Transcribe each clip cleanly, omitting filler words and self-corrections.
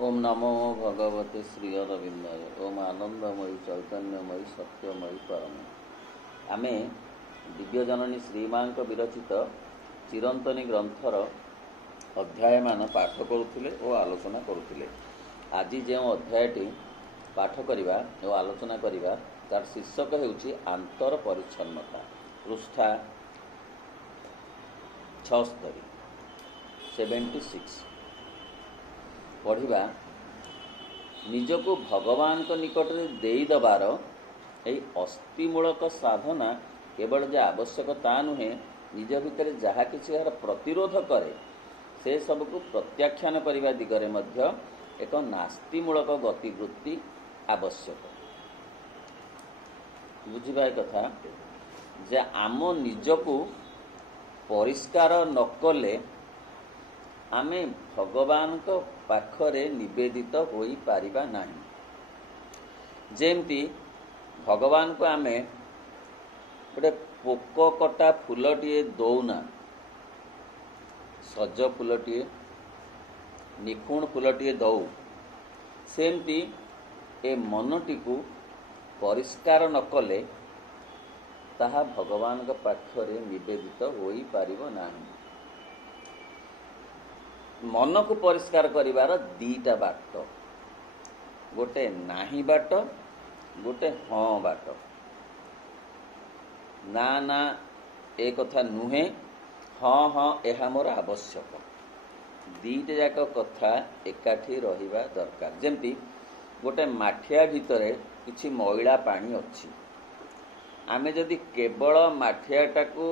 ओम नमो भगवते श्री अरविंदाय। ओम आनंदमयी चैतन्यमयी सत्यमयी परम। आमे दिव्यजननी श्रीमां विरचित चिरंतनी ग्रंथर अध्याय मान पाठ करुले और आलोचना करुले। आज जो अध्यायटी पाठ करवा और आलोचना करवा तार शीर्षक होउछि आंतर परिच्छन्नता। पृष्ठा 76 पढ़ा। निजको भगवान को निकट में देईदबार यही अस्थिमूलक साधना केवल जो आवश्यकता नुहे, निज भितर जहाँ किसी प्रतिरोध करे से सबको प्रत्याख्यान करने दिगरे मध्य एक नास्तिमूलक गतिवृत्ति आवश्यक। बुझा कथा जे आम निजको परिष्कार नकले आमे भगवान को पाखरे निवेदित होई पारिबा नहीं। जेमती भगवान को आमे गोटे पोक कटा फूलटे दौना, सज फूलटे निखुण फूलटे दौ, सेमती ए मनटी को परिष्कार नकले ताहा भगवान को पाखरे निवेदित होई पारिबो नहीं। मन को परिष्कार करिवार दीटा बाट, गोटे नाही बाट, गोटे हाँ बाट। ना ना ए कथा नुहे, हाँ हाँ यह मोर आवश्यक, दीटा जाक कथा एकाठी रहिबा दरकार। जेमती गोटे माठिया भितरे किछि मैला पानी अछि, आमे जदि केवल माठियाटा को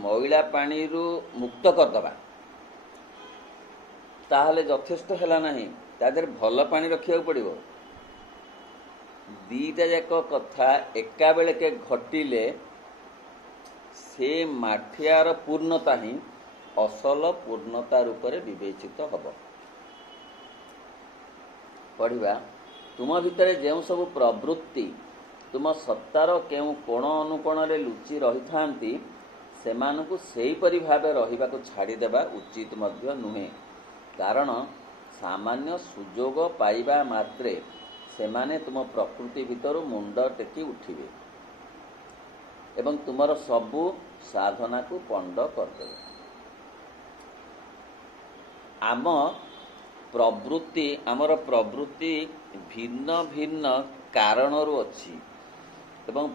मैला पानी रु मुक्त करदबा ताहले यथेष्ट हैला नहीं, तादेर भल पानी रखिया पड़िबो। दीटा जाक कथा एका बेले के घटिले से माठियार पूर्णता ही असल पूर्णता रूप में विवेचित हब। पढ़िबा तुम भितर जो सब प्रवृत्ति तुम सत्तार केउ कोण अनुकोण रे लुचि रही थांती सेमानकु सेही परि भाबे रहिबाकु छाड़ी देबा उचित मध्य नुहे। कारण सामान्य सुजोग पाइबा मात्रे सेमाने तुम प्रकृति भितर मुंड टेकी उठिबे एवं तुमर सबु साधना को पंड करदेबे। आमर प्रवृत्ति भिन्न भिन्न कारणरू अछि एवं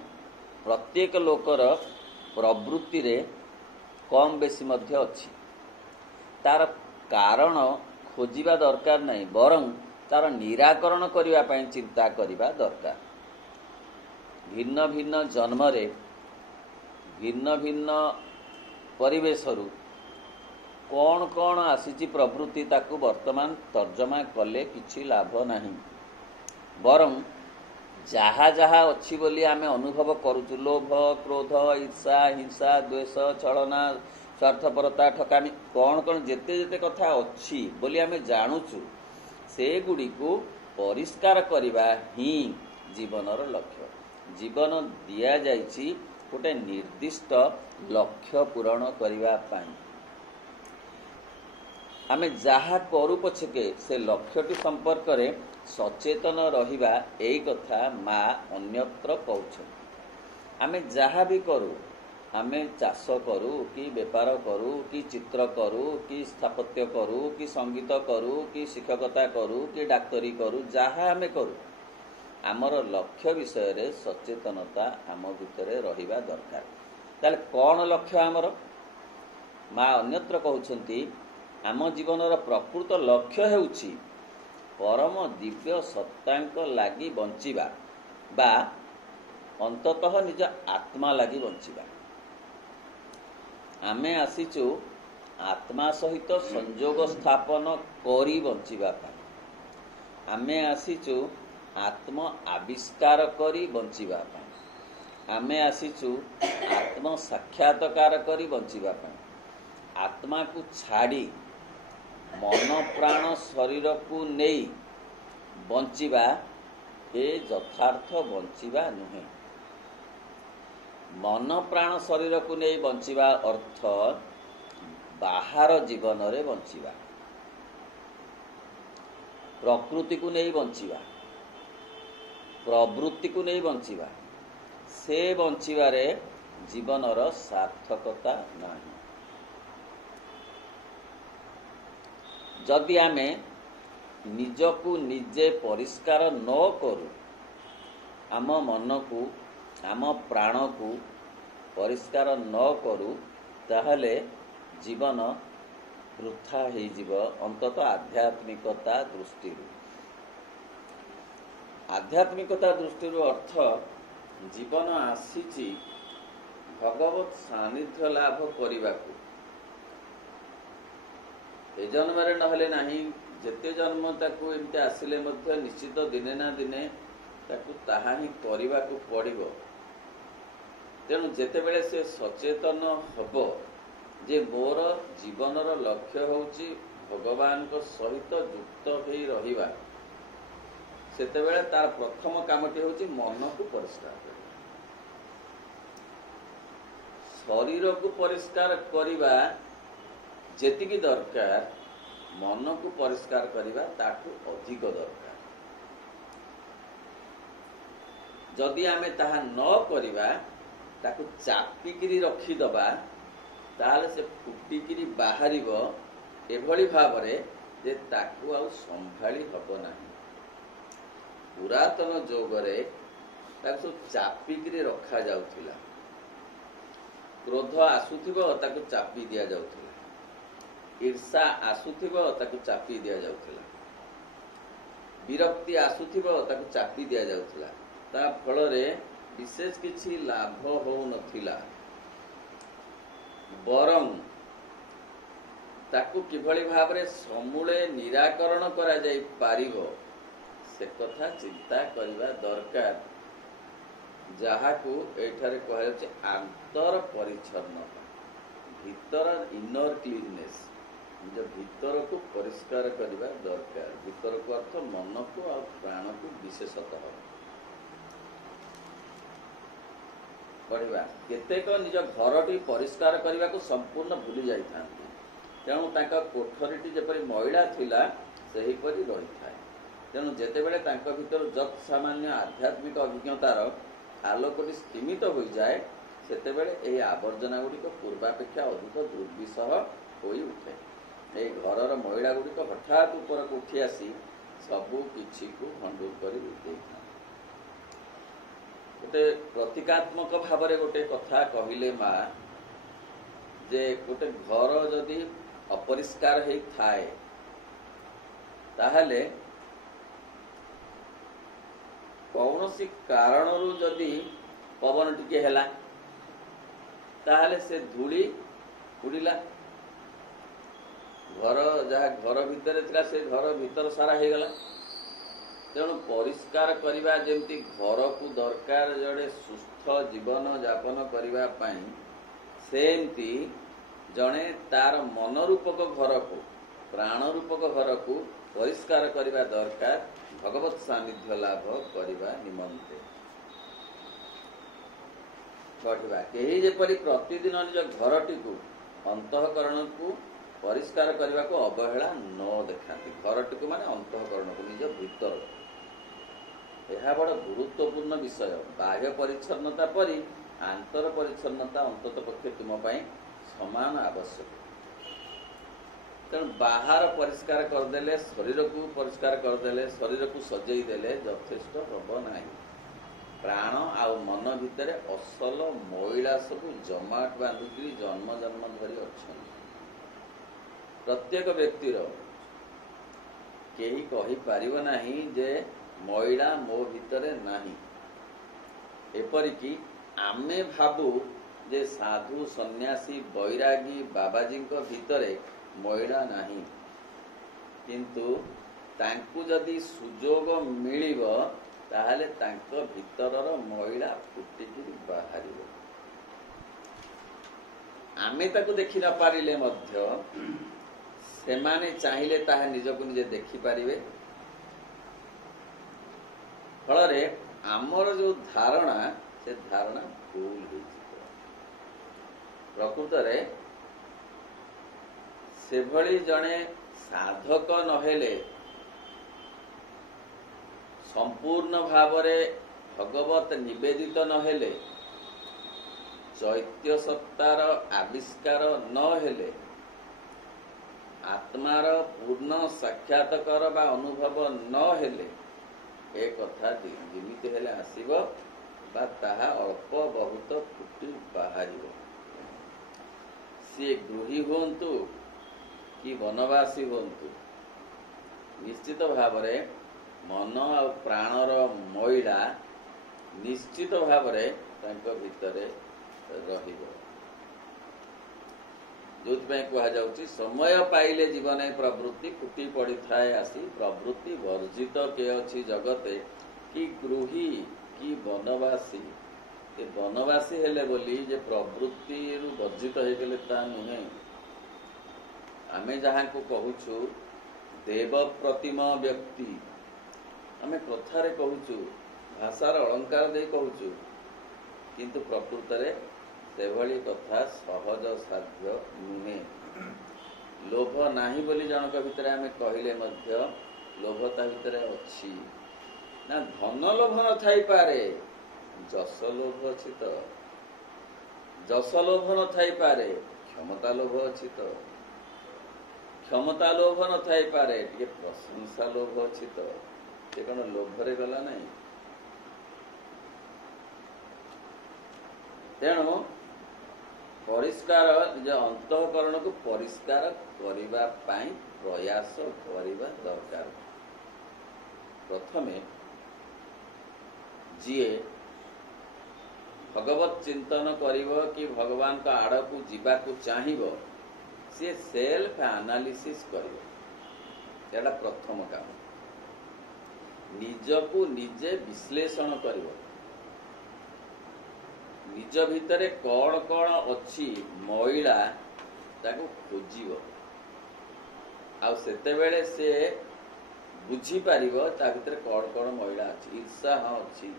प्रत्येक लोकर प्रवृत्ति रे कम बेसी मध्य अछि। तार कारण खोजिबा दरकार नहीं, बरं तार निराकरण करिबा पई चिंता करिबा दरकार। भिन्न भिन्न जन्मरे भिन्न भिन्न परिवेशरू कौन कौन आसीची प्रवृत्ति ताकू वर्तमान तर्जमा कले किछि लाभ नहीं, बरं जहा जहा अच्छी बोली आमे अनुभव करूचु, लोभ क्रोध ईर्षा हिंसा द्वेष छलना स्वार्थपरता ठकामी कौन कौन जेते जेते कथा अच्छी बोली आमे जानुचु, से गुडी को परिष्कार करिबा ही जीवनर लक्ष्य। जीवन दिया जाइछि गोटे निर्दिष्ट लक्ष्य पूरण करिबा पाई। आमे जहा करू पछके से लक्ष्यटी संपर्क रे सचेतन रहिबा एई कथा माँ अन्यत्र कहउछन। आमे जहा भी करू, आमे चाष करू कि व्यापार करू कि चित्र करू कि स्थापत्य करू कि संगीत करू कि शिक्षकता करू कि डाक्तरी करू, जहा आमे करू आमर लक्ष्य विषय रे सचेतनता आम भितरे रहिबा दरकार। ताले कौन लक्ष्य आमर? माँ अन्यत्र कहउछंती आम जीवनर प्रकृत लक्ष्य हेउछि परम दिव्य सत्तांक लागी बंचिबा बा अंततः निज आत्मा लागी बंचिबा। आमे आसीचु आत्मा सहित संयोग स्थापन करी बंचिबा पाई। आमे आसीचु आत्म आविष्कार करी बंचिबा पाई। आमे आसीचु आत्म साक्षात्कार करी बंचिबा पाई। आत्मा को छाड़ी मन प्राण शरीर को नहीं बंचिबा ए यथार्थ बंचिबा नुहे। मन प्राण शरीर को नहीं बंचिबा अर्थ बाहर जीवन रे बंचिबा। प्रकृति को नहीं बंचिबा, प्रवृत्ति को नहीं बंचिबा, से बंचिबारे जीवनर सार्थकता नाही। जदि आमे निजकू निजे परिष्कार न करू, आम मन को आम प्राण को परिष्कार न करू, ताहले जीवन वृथा हो अंतत आध्यात्मिकता दृष्टि। आध्यात्मिकता दृष्टि अर्थ जीवन आसीची भगवत सानिध्य लाभ करने को। ए जन्म नहले नाही, जेते जन्म ताकू एमती आसिले मध्य निश्चित दिने ना दिने ताकू ताहा ही करने को पड़िबो। तेणु जेतेबेले से सचेतन हबो जे मोर जीवनर लक्ष्य होउची भगवान को सहित युक्त होई रहिबा, सेतेबेले तार प्रथम कामटी होउची मन को परिष्कार करबा। शरीर को परिष्कार करबा जेतिकी दरकार, मन को परिष्कार करबा ताठू अधिक दरकार। जदि आमे ताहा न करबा, ताकू चापिकिरी रखिदबा, ताहले से फुटिकिरी बाहरिबो एभली भावरे जे ताकू आउ संभाली हबो नाही। पुरातन जोगरे ताकू चापिकिरी रखा जाउथिला। क्रोध आसुथिबो ताकू चापी दिया जाउथिला, ईर्षा आसुथिबो ताकू चापी दिया जाउथिला, विरक्ति आसुथिबो ताकू चापी दिया जाउथिला। ता फलरे विशेष किछि लाभ हो नथिला। बरं ताकू किभली भावरे समूले निराकरण करा जाई पारिबो से कथा चिंता करबा दरकार। जहाकू एठारे कहले आंतर परिच्छन्नता, भीतर इनर क्लीननेस, निज भीतर को परिष्कार करबा दरकार। भीतर को अर्थ मन को और प्राण को विशेषतः पढ़ा। केतेक निज घरटी परिष्कार करने को संपूर्ण भूली जाता, तेणु तांका कोठरीटी जेपरि मैला थिला सेहीपरि रही थाए। तेणु जेतेबेले तांका भीतर जत सामान्य आध्यात्मिक अभिज्ञतार आलोकटी स्तीमित हो जाए, सेतेबेले एही आवर्जना गुड़िक पूर्वापेक्षा अधिक दुर्विषह होई उठे। ए घरर मैला गुड़िक हठात ऊपर को उठी आसी सबू किछि को भंडूर करि देइथा। गोटे प्रतीकात्मक भाव गोटे कथा कहले माँ जे गोटे घर जदि अपरिष्कार हो थाए, ताहले कौनसी कारणरू जदि पवन टिके हैला, ताहले से धूली उड़िला, घर जहाँ घर भितर थिला से घर भीतर सारा हो गला। तेणु परिष्कार करवा जेमती घर को दरकार जड़े सुस्थ जीवन यापन करबा पई, सेमती जड़े तार मन रूपक घर को प्राण रूपक घर को परिष्कार करवा दरकार भगवत सानिध्य लाभ करवा निमंते। पढ़ा कहीं जेपरी प्रतिदिन निज घरटी को अंतःकरण को परिष्कार करने को अवहेला न देखाती। घरटी को माने अंतःकरण को निज भीतर, यह बड़ गुरुत्वपूर्ण विषय। बाह्य परिच्छन्नता परी आंतर परिच्छन्नता अंतत पक्षे तुम समान आवश्यक। तेणु बाहर परिष्कार करदेले, शरीर को परिष्कार करदेले, शरीर को सजेई देले यथेष्ट हब नाही। प्राण आउ मन भितर असल मैला सब जमाट बांधिकी जन्म जन्म धरी अच्छा। प्रत्येक व्यक्तिर केही कहि पारिबो नाही जे मैला मो भितरे नाही। एपरिकी आमे भाबू जे साधु सन्यासी बैरागी बाबाजी भितरे मैला नाही, किंतु तांकु जदि सुजोग मिलिबो ताहले तांको भितरर मैला फुटिकी बाहरिबो। आमे ताकु देखि न पारिले मध्य सेमाने चाहिले ताहा निजको निजे देखि पारिबे। फलरे आमर जो धारणा से धारणा भूल हो। प्रकृतरे से भली जने साधक नहेले संपूर्ण भावरे भगवत निवेदित नहेले, चैत्य सत्तार आविष्कार नहेले, आत्मार पूर्ण साक्षात्कार बा अनुभव नहेले ए कथा जेमिति हेले आसीबो बा ताहा अल्प बहुत फुटी बाहरिबो। सी गृही हुंतु कि वनवासी हुंतु, निश्चित भावरे मन और प्राणर मैला निश्चित भावरे तांको भितरे रहिबो। जोथि कहा जाउछि समय पाइले जीवन प्रवृत्ति फुटी पड़ी थाए आसी, प्रवृत्ति वर्जित के अछि जगते कि गृही कि वनवासी। ए वनवासी हेले बोली जे प्रवृत्ति रु वर्जित हो गले ता नुहे। आमे जहाँ को कहूछु देव प्रतिमा व्यक्ति, आमे कथारे कहूछु भाषार अलंकार दे कहूछु, किंतु प्रकृत रे सेभली कथा सहज साध्य नुहे। लोभ नाही बोली जनक भितर आमे कहिले मध्य लोभता भितर अछि ना। धन लोभ न थाई पारे, जस लोभ अछि तो। जस लोभ न थाई पारे, क्षमता लोभ अछि तो। क्षमता लोभ न थाई पारे, टिके प्रशंसा लोभ अछि तो। से कौन लोभरे गला नहीं। तेणु परिष्कार निज अंतःकरण को परिष्कार करिबा पाई प्रयास करिबा दरकार। प्रथमे जीए भगवत चिंतन करिवो कि भगवान का आड़ को जीवा को चाहिबो, से सेल्फ एनालिसिस करिवो। एटा प्रथम काम। निजको निजे विश्लेषण करिवो। निज भितरे कौन कौन अच्छी मैला ताको खोजिवो। आउ सेते बेले से बुझी पारिवो ता भितरे कौन कौन मैला अछि। ईर्षा हाँ अछि,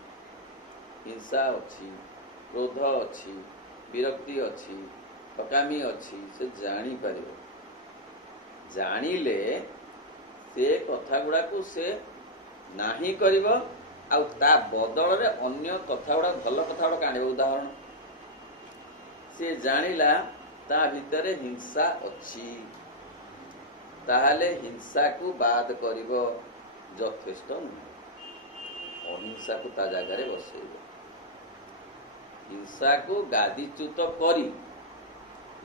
हिंसा अछि, क्रोध अछि, विरक्ति अछि, ठकामी अछि, से जानी पारिवो। जानिले से कथा गुड़ा को से नाही करिवो, आउ ता बदल रे अन्य कथा गुड़ा भल कथा गुड़ा काढिबो। उदाहरण से जानिला ता भितरे हिंसा अछि, ताहले हिंसा को बाद करिवो यथेष्ट नुहे। अहिंसा को ता जगारे बसेइबो। हिंसा को गादीच्युत करी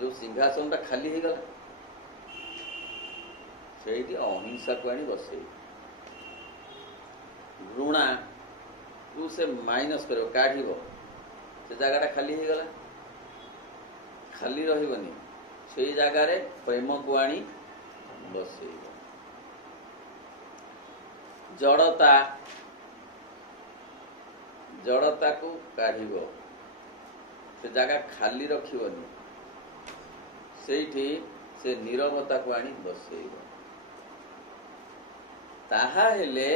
जो सिंहासन ता खाली हो गला, सेठी अहिंसा को आनी बसेइबो। घृणा को से माइनस करिवो, काढिबो, से जगाटा खाली हो गला, खाली रहिबनी। सेई जगारे प्रेम को आनी बसेइबो। जड़ता, जड़ता को काढिबो, से जगह खाली रखिबनी। सेठी से नीरवता को आनी बसेइबो। ताहा हेले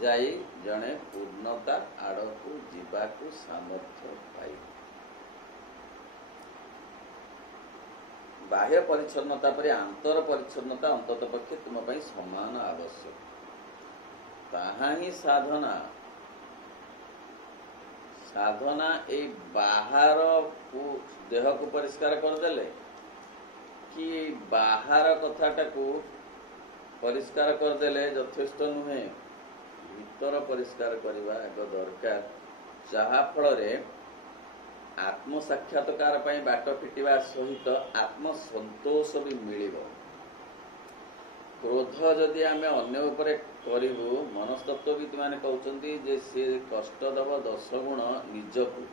जाई जने पूर्णता आड़ को जीवा को सामर्थ्य पाई। बाह्य परिच्छन्नता पर आंतर परिच्छन्नता अंतत पक्षे तुम पई समान आवश्यक। ताहा ही साधना। साधना ए बाहर को देह को परिष्कार कर देले कि बाहर कथाटा को परिष्कार कर देले यथेष्ट नुहे। भीतर परिष्कार करवा एक दरकार, जहा फल रे आत्म साक्षात्कार पाई बाट फिटिवा सहित आत्म संतोष भी मिलिबो। क्रोध जदि आमे अन्य उपरे करिबु, मनस्तत्वविद माने कहउचंती जे से कष्ट दब 10 गुण निजकु।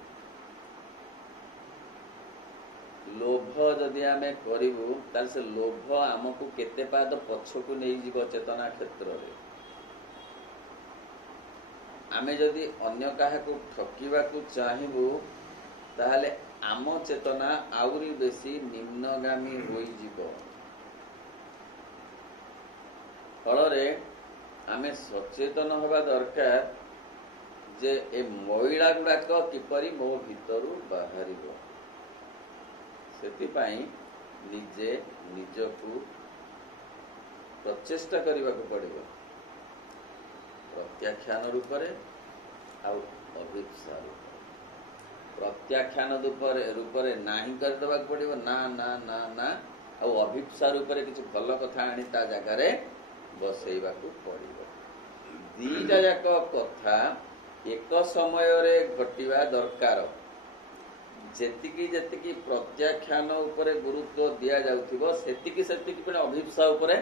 लोभ जदि आमे करिबु ताल से लोभ आमको केते पाद पछकु नै जीव चेतना क्षेत्र रे। आमे जदि अन्य काहा को ठकीबा को चाहिबु ताहले आम चेतना आउरी बेसी निम्नगामी होई जीव। फलरे आमे सचेतन हवा दरकार जे ए मैला गुड़ाक किपरि मो भितरु बाहरिबो। सेतिपाई निजे निजकु प्रचेष्टा करने को पड़ो। प्रत्याख्यान रूपरे आउ अभिप्सा रूपरे। प्रत्याख्यान रूपरे नाही करदेवा पड़ो ना ना ना ना आउ अभिप्सा रूपरे किसी भल कथा आनी ता जगार बसैवा पड़ो। दीटा जाक कथा एक समय रे घटिवा दरकार। जेतिकी जेतिकी प्रत्याख्यान उपरे गुरुत्व दिया जाउथिबो सेतिकी सेतिकी पण अभिप्सा उपरे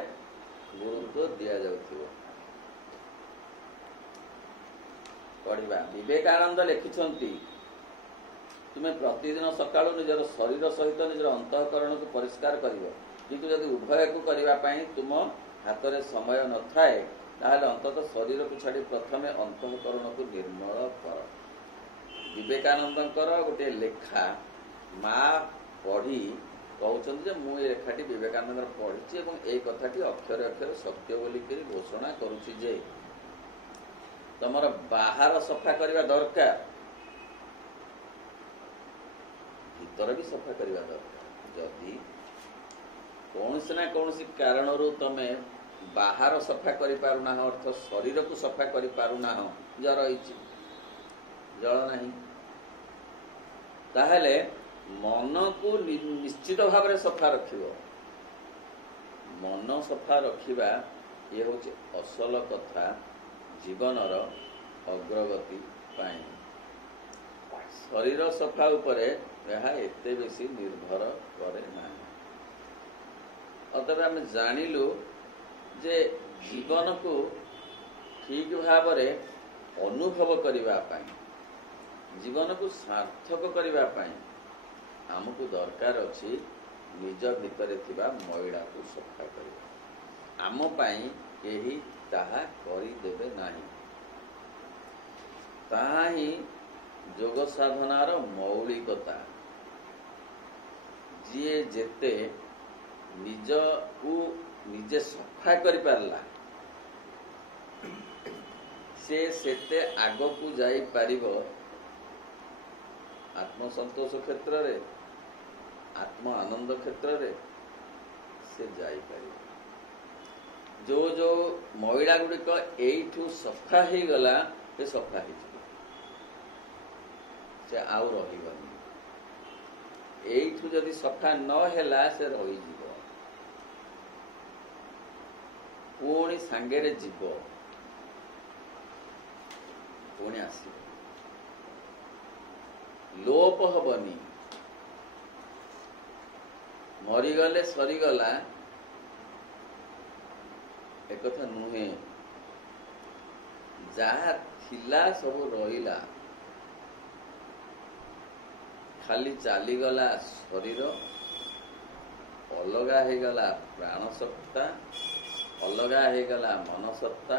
गुरुत्व दिया जाउथिबो। पढ़िबा विवेकानंद लिखिछंती तुमे प्रतिदिन सकाळु निजर शरीर सहित निजर अंतःकरण को परिष्कार करिवो, किंतु यदि उभय को करिवा पई तुम हाथ रे समय न थाए ताहले अंततः शरीर को छाड़ी प्रथमे अंतःकरण को निर्मल कर। विवेकानंदंकर गोटे लेखा माँ पढ़ी कहते जे मु लेखाटी विवेकानंद पढ़ी और ये कथाटी अक्षर अक्षर सत्य बोलिक घोषणा करुछि जे तमर बाहर सफा करवा दरकार, भीतर भी सफा करवा दरकार। जदि कौन ना कौन कारण तमे बाहर सफा करि पारुना अर्थ शरीर को सफा करि पारुना जर रही जल नहीं ताहले मन को निश्चित भाव में सफा रखिबो। मन सफा रखिबा ये होचे असल कथा जीवनर अग्रगति पाई। शरीर सफा उपरे यह एते बेसी निर्भर करे ना। अतः आम जानिलु जे जीवन को ठीक भाव में अनुभव करबा पाई, जीवन को सार्थक करबा पाई आमको दरकार अछि निज भितर थिबा मैला को सफा करबा। आम पाई केही ताहा करि देबे नाही। ताहा ही योग साधनार मौलिकता। जिए जेते निज को निजे सफा करि पारला से सेते आगो को जाई पारिबो आत्मसंतोष क्षेत्र रे, आत्म आनंद क्षेत्र रे से जाई पारिबो। जो जो मैला गुड़िक एठू सफा हो गला से सफा हो से आउ रहिबनी। एठू जदि सफा न हैला से रही जीवो पुणी सांगेरे जीव पुणी आसीबो लोप हबनी। मरीगले सरीगला एक कथा नुहे, जहा थिला सब रहिला खाली चालीगला शरीर, अलगा हो गला प्राण सत्ता, अलगा हो गला मन सत्ता।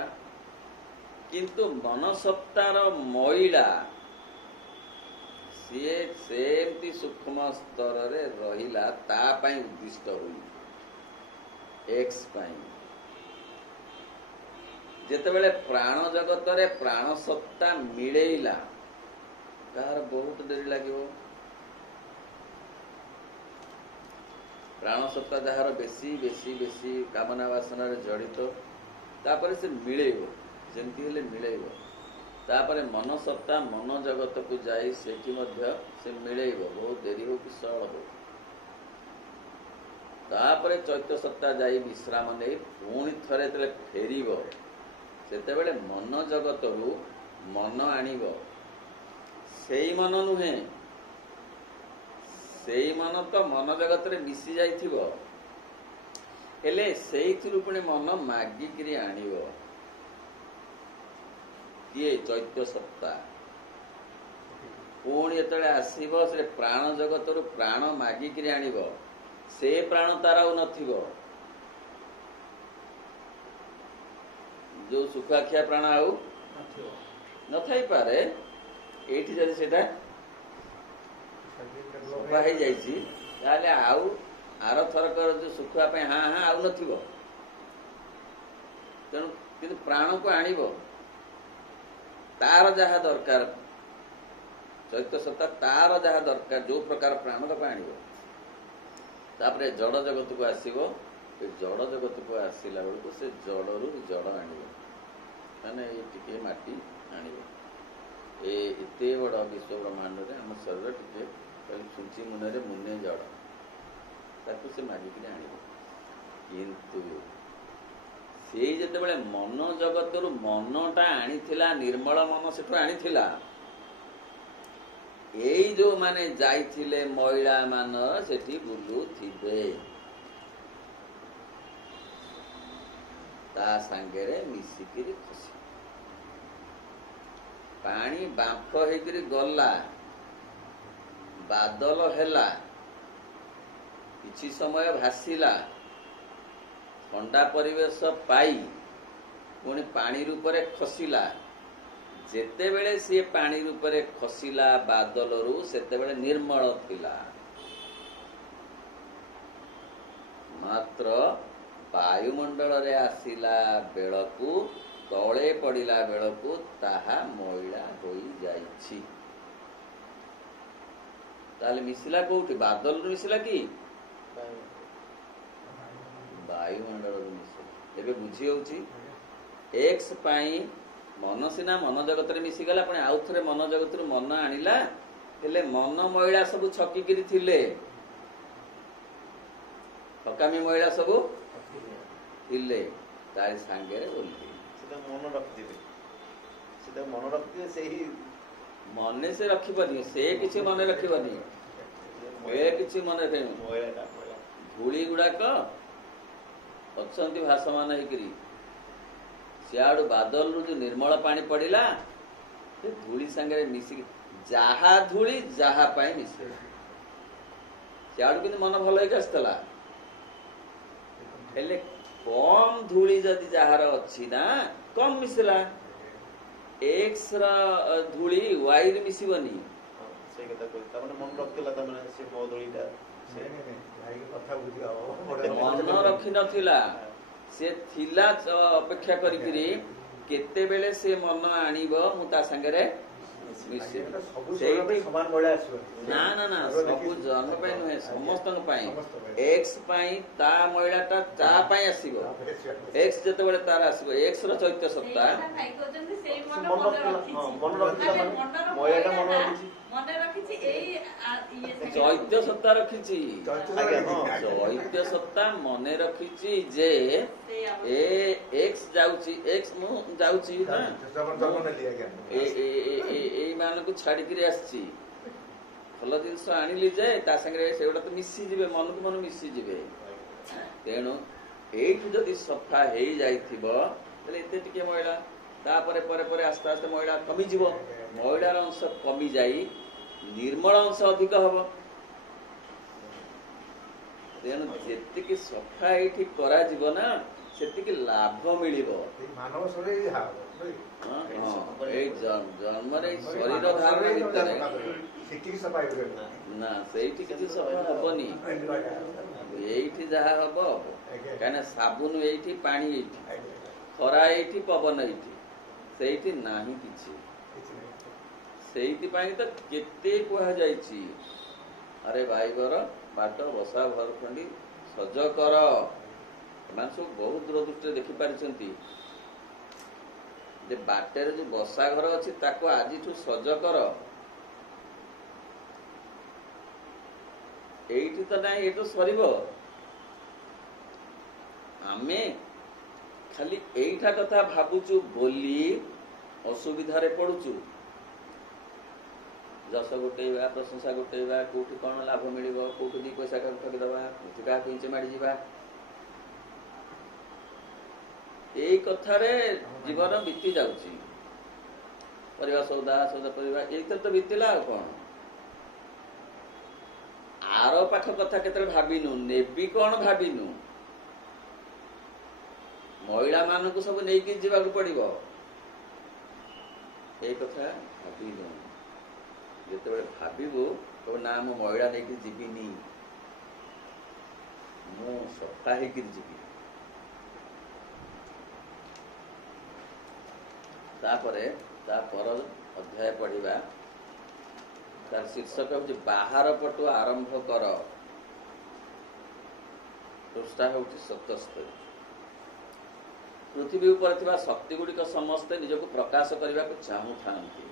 किंतु मन सत्तार मैला सीए सेमती सूक्ष्म स्तर रे रहिला ता पाई उद्दिष्ट हुई एक्स पाई। जेतेबेले प्राण जगत रे प्राण सत्ता मिलेला तार बहुत देरी लागिवो। प्राण सत्ता जहार बेसी बेसी बेसी कामना वासना रे जड़ित तापर से मिलेबो, जेमती हेले मिलेबो। तापर मन सत्ता मन जगत को जाई सेठी मध्य से मिलेबो, बहुत देरी हो कि सरल हो। तापर चैत्य सत्ता जाई विश्राम नहीं पुणी थरे तले फेरिबो, सेतेबेले मन जगत रु मन आनिबो। सेई मन नुहे, सेई मन तो मन जगत रे मिसी जाइथिबो, हेले सेइथिरु पुणी मन मागिकिरी आनिबो। किए चैत्य सत्ता पुणी एतले आसीबो से प्राण जगत रु प्राण मागिकिरी आनिबो। से प्राण तार आउ नथिबो, जो सुखाखिया प्राण आउ नथाई पारे। एठी जदि सेटा सफा हो जाइछि ताले आउ आर थरकर जो सुखा पे हाँ हाँ आउ नथिबो। तेणु किंतु प्राण को आनिबो तार जहा दरकार, चैत्य सत्ता तार जहा दरकार जो प्रकार प्राण को आनिबो। तापरे जड़ जगत को आसीबो, जड़ जगत को आसिला बेलू से जड़ रु जड़ आनिबो। ମାନେ ଏ ଟିକେ ମାଟି ଆଣିବ। ଏତେ ବଡ଼ ବିଶ୍ୱ ବ୍ରହ୍ମାଣ୍ଡରେ ଆମ ଶରୀର ଟିକେ ଛୁଞ୍ଚି ମୁନରେ ମୁନେ ଜଡ଼, ତାକୁ ସେ ମାଗିକିରି ଆଣିବ। କିନ୍ତୁ ସେଇ ଯେତେବେଳେ ମନ ଜଗତରୁ ମନଟା ଆଣିଥିଲା, ନିର୍ମଳ ମନ ସେଠୁ ଆଣିଥିଲା, ଏଇ ଯୋଉମାନେ ଯାଇଥିଲେ ମହିଳା ମାନ ସେଠି ବୁଲୁଥିବେ, ତା ସାଙ୍ଗରେ ମିଶିକିରି ଖସି ପାଣି ବାମ୍ଫ ହେଇକିରି ଗଲା, ବାଦଲ ହେଲା, କିଛି ସମୟ ଭାସିଲା, ଥଣ୍ଡା ପରିବେଶ ପାଇ ପୁଣି ପାଣି ରୂପରେ ଖସିଲା। ଯେତେବେଳେ ସିଏ ପାଣି ରୂପରେ ଖସିଲା ବାଦଲରୁ, ସେତେବେଳେ ନିର୍ମଳ ଥିଲା। ମାତ୍ର ବାୟୁମଣ୍ଡଳରେ ଆସିଲା ବେଳକୁ, ତଳେ ପଡ଼ିଲା ବେଳକୁ ତାହା ମଇଳା ହୋଇଯାଇଛି। ତାହେଲେ ମିଶିଲା କୋଉଠି? ବାଦଲରୁ ମିଶିଲା କି ବାୟୁମଣ୍ଡଳରୁ ମିଶିଲା। ଏବେ ବୁଝି ହଉଛି? ଏକ୍ସ ପାଇଁ ମନ ସିନା ମନ ଜଗତରେ ମିଶିଗଲା, ପୁଣି ଆଉ ଥରେ ମନ ଜଗତରୁ ମନ ଆଣିଲା, ହେଲେ ମନ ମହିଳା ସବୁ ଛକିକିରି ଥିଲେ, ଠକାମି ମହିଳା ସବୁ ଥିଲେ, ତାରି ସାଙ୍ଗରେ ଓହ୍ଲେଇ ମନ ରଖିଥିବେ, ସେଟା ମନ ରଖିଥିବେ। ସେଇ ମନେ ସେ ରଖିବନି, ସେ କିଛି ମନେ ରଖିବନି, କିଛି ମନେ ରଖିବନି। ଧୂଳି ଗୁଡାକ ଅଛନ୍ତି ଭାସମାନ ହେଇକିରି, ସିଆଡୁ ବାଦଲରୁ ଯୋଉ ନିର୍ମଳ ପାଣି ପଡିଲା, ସେ ଧୂଳି ସାଙ୍ଗରେ ମିଶିକି, ଯାହା ଧୂଳି ଯାହା ପାଇଁ ମିଶେ, ସିଆଡୁ କିନ୍ତୁ ମନ ଭଲ ହେଇକି ଆସିଥିଲା। ହେଲେ କମ ଧୂଳି ଯଦି ଯାହାର ଅଛି ନା, କମ ମିଶିଲା। ଏକ୍ସ ର ଧୂଳି ୱାଇ ରେ ମିଶିବନି। ସେଇ କଥା କହୁଛି, ତାମାନେ ମନ ରଖିଥିଲା, ତାମାନେ ସେ ମୋ ଧୂଳିଟା ମନ ରଖିନଥିଲା, ସେ ଥିଲା ଅପେକ୍ଷା କରିକିରି କେତେବେଳେ ସେ ମନ ଆଣିବ, ମୁଁ ତା ସାଙ୍ଗରେ ନା ନା ନା, ସବୁ ଜନ୍ମ ପାଇଁ ନୁହେଁ, ସମସ୍ତଙ୍କ ପାଇଁ। ଏକ୍ସ ପାଇଁ ତା ମହିଳାଟା ତା ପାଇଁ ଆସିବ। ଏକ୍ସ ଯେତେବେଳେ ତାର ଆସିବ, ଏକ୍ସ ର ଚୈତ୍ୟ ସତ୍ତା ଚୈତ୍ୟ ସତ୍ତା ରଖିଛି, ଚୈତ୍ୟ ସତ୍ତା ମନେ ରଖିଛି ଯେ ଏକ୍ସ ଯାଉଛି, ଏକ୍ସ ମୁଁ ଯାଉଛି ନା, ଏଇ ମାନଙ୍କୁ ଛାଡିକିରି ଆସିଛି, ଭଲ ଜିନିଷ ଆଣିଲି ଯେ ତା ସାଙ୍ଗରେ ସେଗୁଡା ତ ମିଶିଯିବେ, ମନକୁ ମନ ମିଶିଯିବେ। ତେଣୁ ଏଇଠୁ ଯଦି ସଫା ହେଇଯାଇଥିବ, ତାହେଲେ ଏତେ ଟିକେ ମଇଳା, ତାପରେ ପରେ ପରେ ଆସ୍ତେ ଆସ୍ତେ ମଇଳା କମିଯିବ। ମଇଳାର ଅଂଶ କମିଯାଇ ନିର୍ମଳ ଅଂଶ ଅଧିକ ହବ। ତେଣୁ ଯେତିକି ସଫା ଏଇଠି କରାଯିବ ନା, ସେତିକି ଲାଭ ମିଳିବ। ଏଇ ଜନ୍ମରେ ଶରୀର ଧାରଣ ଭିତରେ ନା, ସେଇଠି କିଛି ସଫା ହବନି, ଏଇଠି ଯାହା ହବ ହବ। କାହିଁକିନା ସାବୁନ ଏଇଠି, ପାଣି ଏଇଠି, ଖରା ଏଇଠି, ପବନ ଏଇଠି, ସେଇଠି ନାହିଁ କିଛି। ସେଇଥିପାଇଁ ତ କେତେ କୁହାଯାଇଛି, ଆରେ ଭାଇବର ବାଟ ବସା ଘର ଖଣ୍ଡି ସଜ କର। ଏମାନେ ସବୁ ବହୁତ ଦୂରଦୃଷ୍ଟିରେ ଦେଖିପାରିଛନ୍ତି ଯେ ବାଟରେ ଯୋଉ ବସା ଘର ଅଛି, ତାକୁ ଆଜିଠୁ ସଜ କର। ଏଇଠି ତ ନାହିଁ, ଏଇଠି ସରିବ। ଆମେ ଖାଲି ଏଇଟା କଥା ଭାବୁଛୁ ବୋଲି ଅସୁବିଧାରେ ପଡୁଛୁ। ଯଶ ଗୋଟେଇବା, ପ୍ରଶଂସା ଗୋଟେଇବା, କୋଉଠି କଣ ଲାଭ ମିଳିବ, କୋଉଠି ଦି ପଇସା ଠକିଦବା, କୋଉଠି କାହାକୁ ଇଞ୍ଚେ ମାଡ଼ିଯିବା, ଏଇ କଥାରେ ଜୀବନ ବିତି ଯାଉଛି। ପରିବା ସୌଦା ପରିବା ଏଇଥିରେ ତ ବିତିଲା, ଆଉ କଣ। ଆର ପାଖ କଥା କେତେବେଳେ ଭାବିନୁ, ନେବି କଣ ଭାବିନୁ, ମହିଳା ମାନଙ୍କୁ ସବୁ ନେଇକି ଯିବାକୁ ପଡିବ, ଏଇ କଥା ଭାବିନୁ। ଯେତେବେଳେ ଭାବିବୁ, ନା ମୁଁ ମହିଳା ନେଇକି ଯିବିନି, ମୁଁ ସଫା ହେଇକିରି ଯିବି। ତାପରେ ତା ପର ଅଧ୍ୟାୟ ପଢିବା, ତାର ଶୀର୍ଷକ ହଉଛି ବାହାର ପଟୁ ଆରମ୍ଭ କର। ପୃଷ୍ଠା ହଉଛି 77। पृथ्वी उपर थिबा शक्ति गुड़िक समस्ते निजको प्रकाश करने को चाहूथांती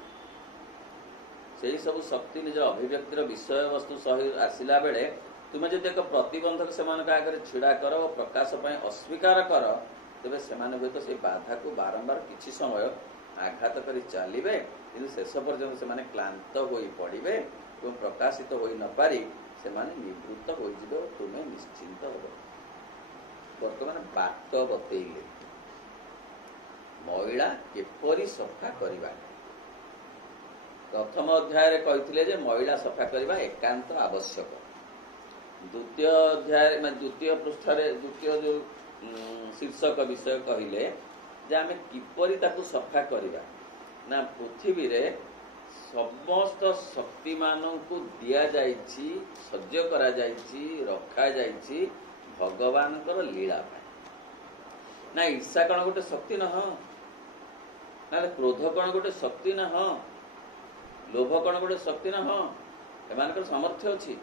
से सब शक्ति निज अभिव्यक्तिर विषय वस्तु सहित आसिला बेले तुम जब एक प्रतिबंधक से आगे छिड़ा कर और प्रकाश अस्वीकार कर तेरे से हूँ तो से बाधा को बारंबार किसी समय आघात कर चलिए कि शेष पर्यंत से क्लांत हो पड़े और प्रकाशित हो न पारी से निवृत्त हो तुम्हें निश्चिंत हो बर्तमान बाट बतईले महिला केपरी सफा करवा प्रथम अध्याय कही महिला सफा करवा एकांत आवश्यक द्वितीय अध्याय द्वितीय पृष्ठारे द्वितीय जो शीर्षक विषय कहले जे आमे किपरि ताकू सफा करवा ना पृथ्वी रे समस्त शक्ति मानू दिया जाइछि सज्ज करा जाइछि रखा जाइछि भगवान लीला ना ईर्षा कण गोटे शक्ति न ना क्रोध कण गोटे शक्ति न लोभ कण गोटे शक्ति न एमानकर सामर्थ्य अछि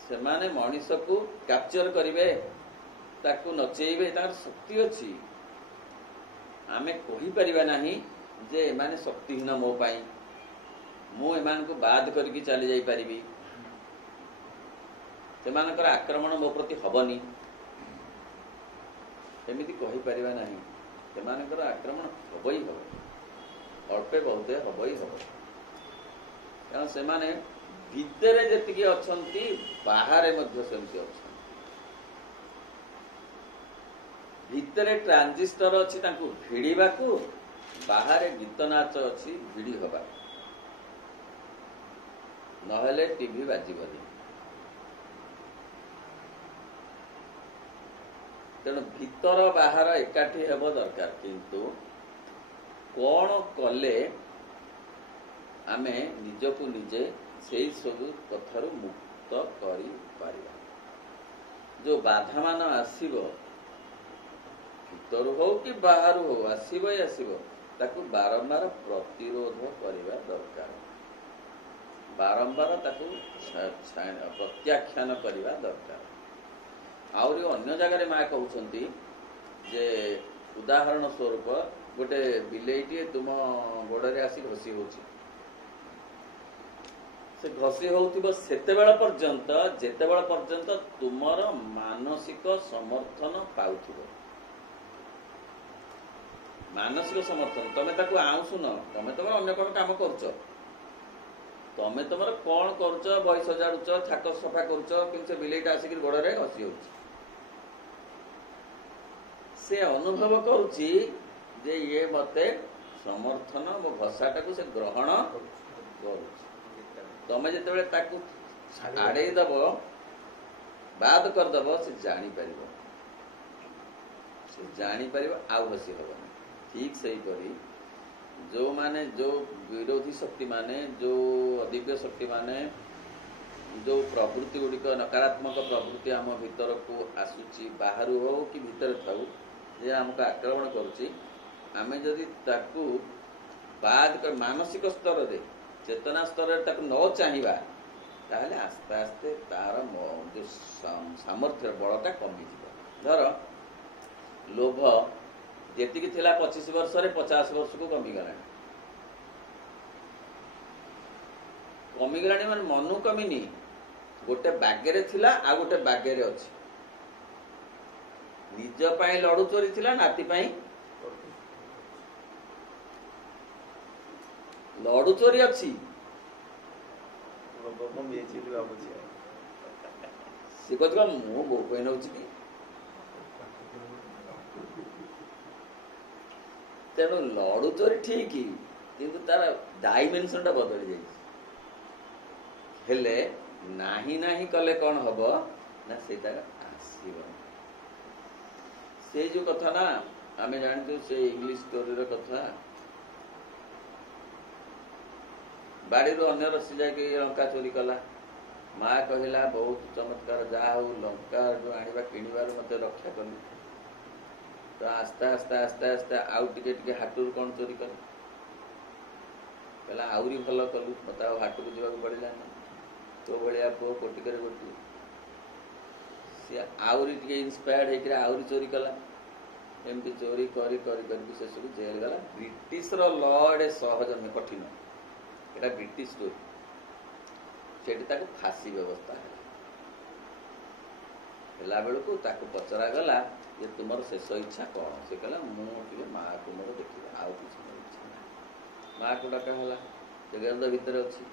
से माने मनीष को कैप्चर करिवे ताकू नचेइबे तार शक्ति अछि आमे कहि परिबा नाही जे एमाने शक्तिहीन मो पाई मु एमान को बाद करके चली जाई परिबी सेमानकर आक्रमण मो प्रति हबनी एमिति कहि परिबा नाही सेमानकर आक्रमण हबई हब अल्पे बहुते हबई हब कारण सेमाने भितरे जेतिकी अछंती बाहरे मध्य सेमती अछंती भितरे ट्रांजिस्टर अछि तांकु भिड़ीबा को बाहरे गीत नाच अछि भिड़ी हबा नहले टीवी बाजीबनी तेणु भीतर बाहर एकाठी हेब दरकार किंतु कौन कले आमे निजको निजे से सब कथारू मुक्त करी पारिबा जो बाधा मान आसीबो भीतर हो कि बाहर हो आसीबो ही आसीबो ताकू बारंबार प्रतिरोध करिबा दरकार बारंबार ताकू प्रत्याख्यान करिबा दरकार आउरी अन्य जगह माँ कहउछंती जे उदाहरण स्वरूप गोटे बिलेईटी तुम गोड़े आसी घसी होची से घसी होउथिबो सेतेबेला पर्यंत जेतेबेला पर्यंत तुमर मानसिक समर्थन पाउथिबो मानसिक समर्थन तमे ताकू आउसु न तमे तमर अन्य कोन काम करछ तमे तमर कोन करछ बय सजाडुछ थाक सफा करछ किंतु से बिलेईटा आसी कि गोड़े घसी होची से अनुभव करुची जे ये मते समर्थन मो घसाटा को से ग्रहण करुची तमे जेतेबेले ताकू आड़े दब बाद कर दब से जानी परिबो से जानी परिबो आउ हसी हबनी ठीक सही करी जो माने जो विरोधी शक्ति माने जो अदिव्य शक्ति माने जो प्रवृत्ति गुड़िक नकारात्मक प्रवृत्ति आम भीतर को आसुची बाहर हो कि भीतर थाउ जे हमको आक्रमण करुची आमे जदि ताकू बाद कर मानसिक स्तर दे चेतना स्तर तक न चाहिए ताहले आस्ते आस्ते तार जो सामर्थ्य बड़टा कमी धर लोभ जेतिकी थिला 25 वर्ष रे 50 वर्ष को कमी गलानी माने मनु कमीनी गोटे बागेरे थिला आ गोटे बागेरे अछि निज पाई लड़ू चोरी थिला नाती पाई लड़ू चोरी अच्छी सी कहते मु बो पे नौ तेणु लड़ू चोरी ठीक किंतु तार डायमेंशन टा बदली जाइले नाही नाही कले कौन हम ना से आसब से जो कथा ना आम जानते से इंग्लिश स्टोरी कथा बाड़ी अन्य रसी जाके लंका चोरी कला माँ कहला बहुत चमत्कार जहा हो लंका जो आनिबा किणवार मत रक्षा कली तो आस्ते आस्ते आस्ते आस्ते आउ टिके हाटुर कौन चोरी कल कहला आउरी भल कलु मत हाट को जावाक पड़ला तो भाया पु कोटिकर गोटी सी आउरी टिके इंस्पायर्ड होकर आउरी चोरी कला एमती चोरी करी करी करी शेष जेल गला ब्रिटिश ल एडे सहज नुहे कठिन एटा ब्रिटिश स्टोरी से फांसी व्यवस्था है बेलू ताकू पचरा गला ये तुम शेष इच्छा कौन से कहला मुझे माँ को मोर देखिए आउ कि मोर इच्छा ना माँ को डका है से गेंद भितर अच्छी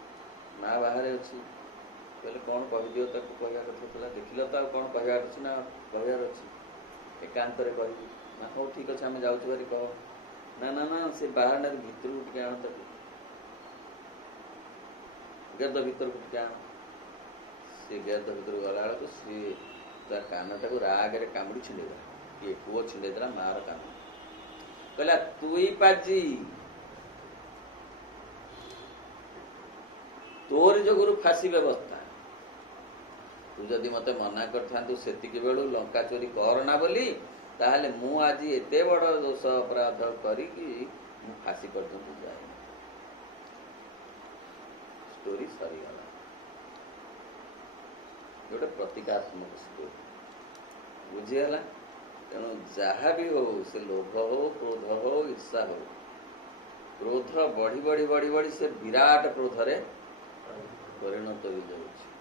माँ बाहर अच्छी कहले कौन कहदियो ताको कहवा कथा था देखिल तो कौन कहबार अच्छी ना कहबार अच्छी एकांत कह ना हो ठीक अच्छे आम जाऊँ भारी कह ना ना ना से बाहर ना भितर टे आण ताको गेद भितर टे आण से गेद भितर गला बेलू सी ता कानटा को रागरे कामुड़ी छिंडेदेला ये पुओ छिंडेदेला मार कान कहला तुई पाजी तोर जो गुरु फांसी व्यवस्था तू जदि मते मना करथांतु सेतिके बेलू लंका चोरी करना बोली ताहले मु आज एते बड़ दोष अपराध करी कि मु फांसी पर्यंत जाए स्टोरी सरी गला गोटे प्रतीकात्मक स्टोरी बुझीगला तेणु जहाँ भी हो से लोभ हो क्रोध हो ईर्षा हो क्रोध बढ़ी बढ़ी बढ़ी बढ़ी से विराट क्रोधरे परिणत हो जाउछि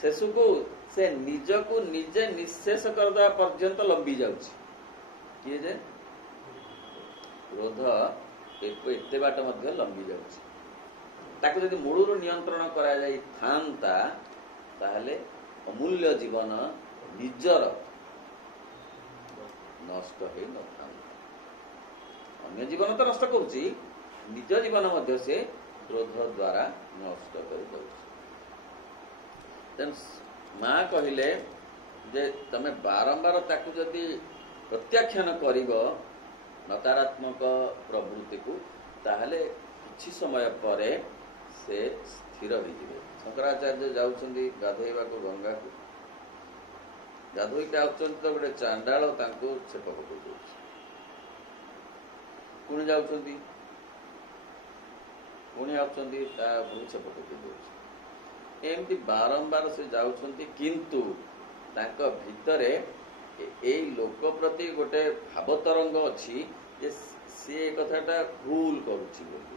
शेषु को से निज को निजे निशेष करदा पर्यंत लंबी जाउछि किए जे क्रोध एते बाट मध्य लंबी जाउछि ताको यदि मूलरू नियंत्रण करा जाई थांता ताहले अमूल्य जीवन निजर नष्ट हो न अन्य जीवन तो नष्ट करुछि निज जीवन मध्य से क्रोध द्वारा नष्ट कर दउछि माँ कहले जे तमे बारंबार ताकू जदि प्रत्याख्यान करिब नकारात्मक प्रवृत्ति को ताहले किछि समय परे से स्थिर हो जिवे शंकराचार्य जाउछंदी गाधोइबा को गंगा को गाधोई के आउछंती तो गोटे चांडाल तांको छेप पकई दउछि पुणी जाउछंती पुणी आउछंती ता पुणी छेप पकई दउछि एमती बारंबार से जाउछंती किंतु तांको भितरे एई लोक प्रति गोटे भाव तरंग अछि जे से कथाटा भूल करूछि बोली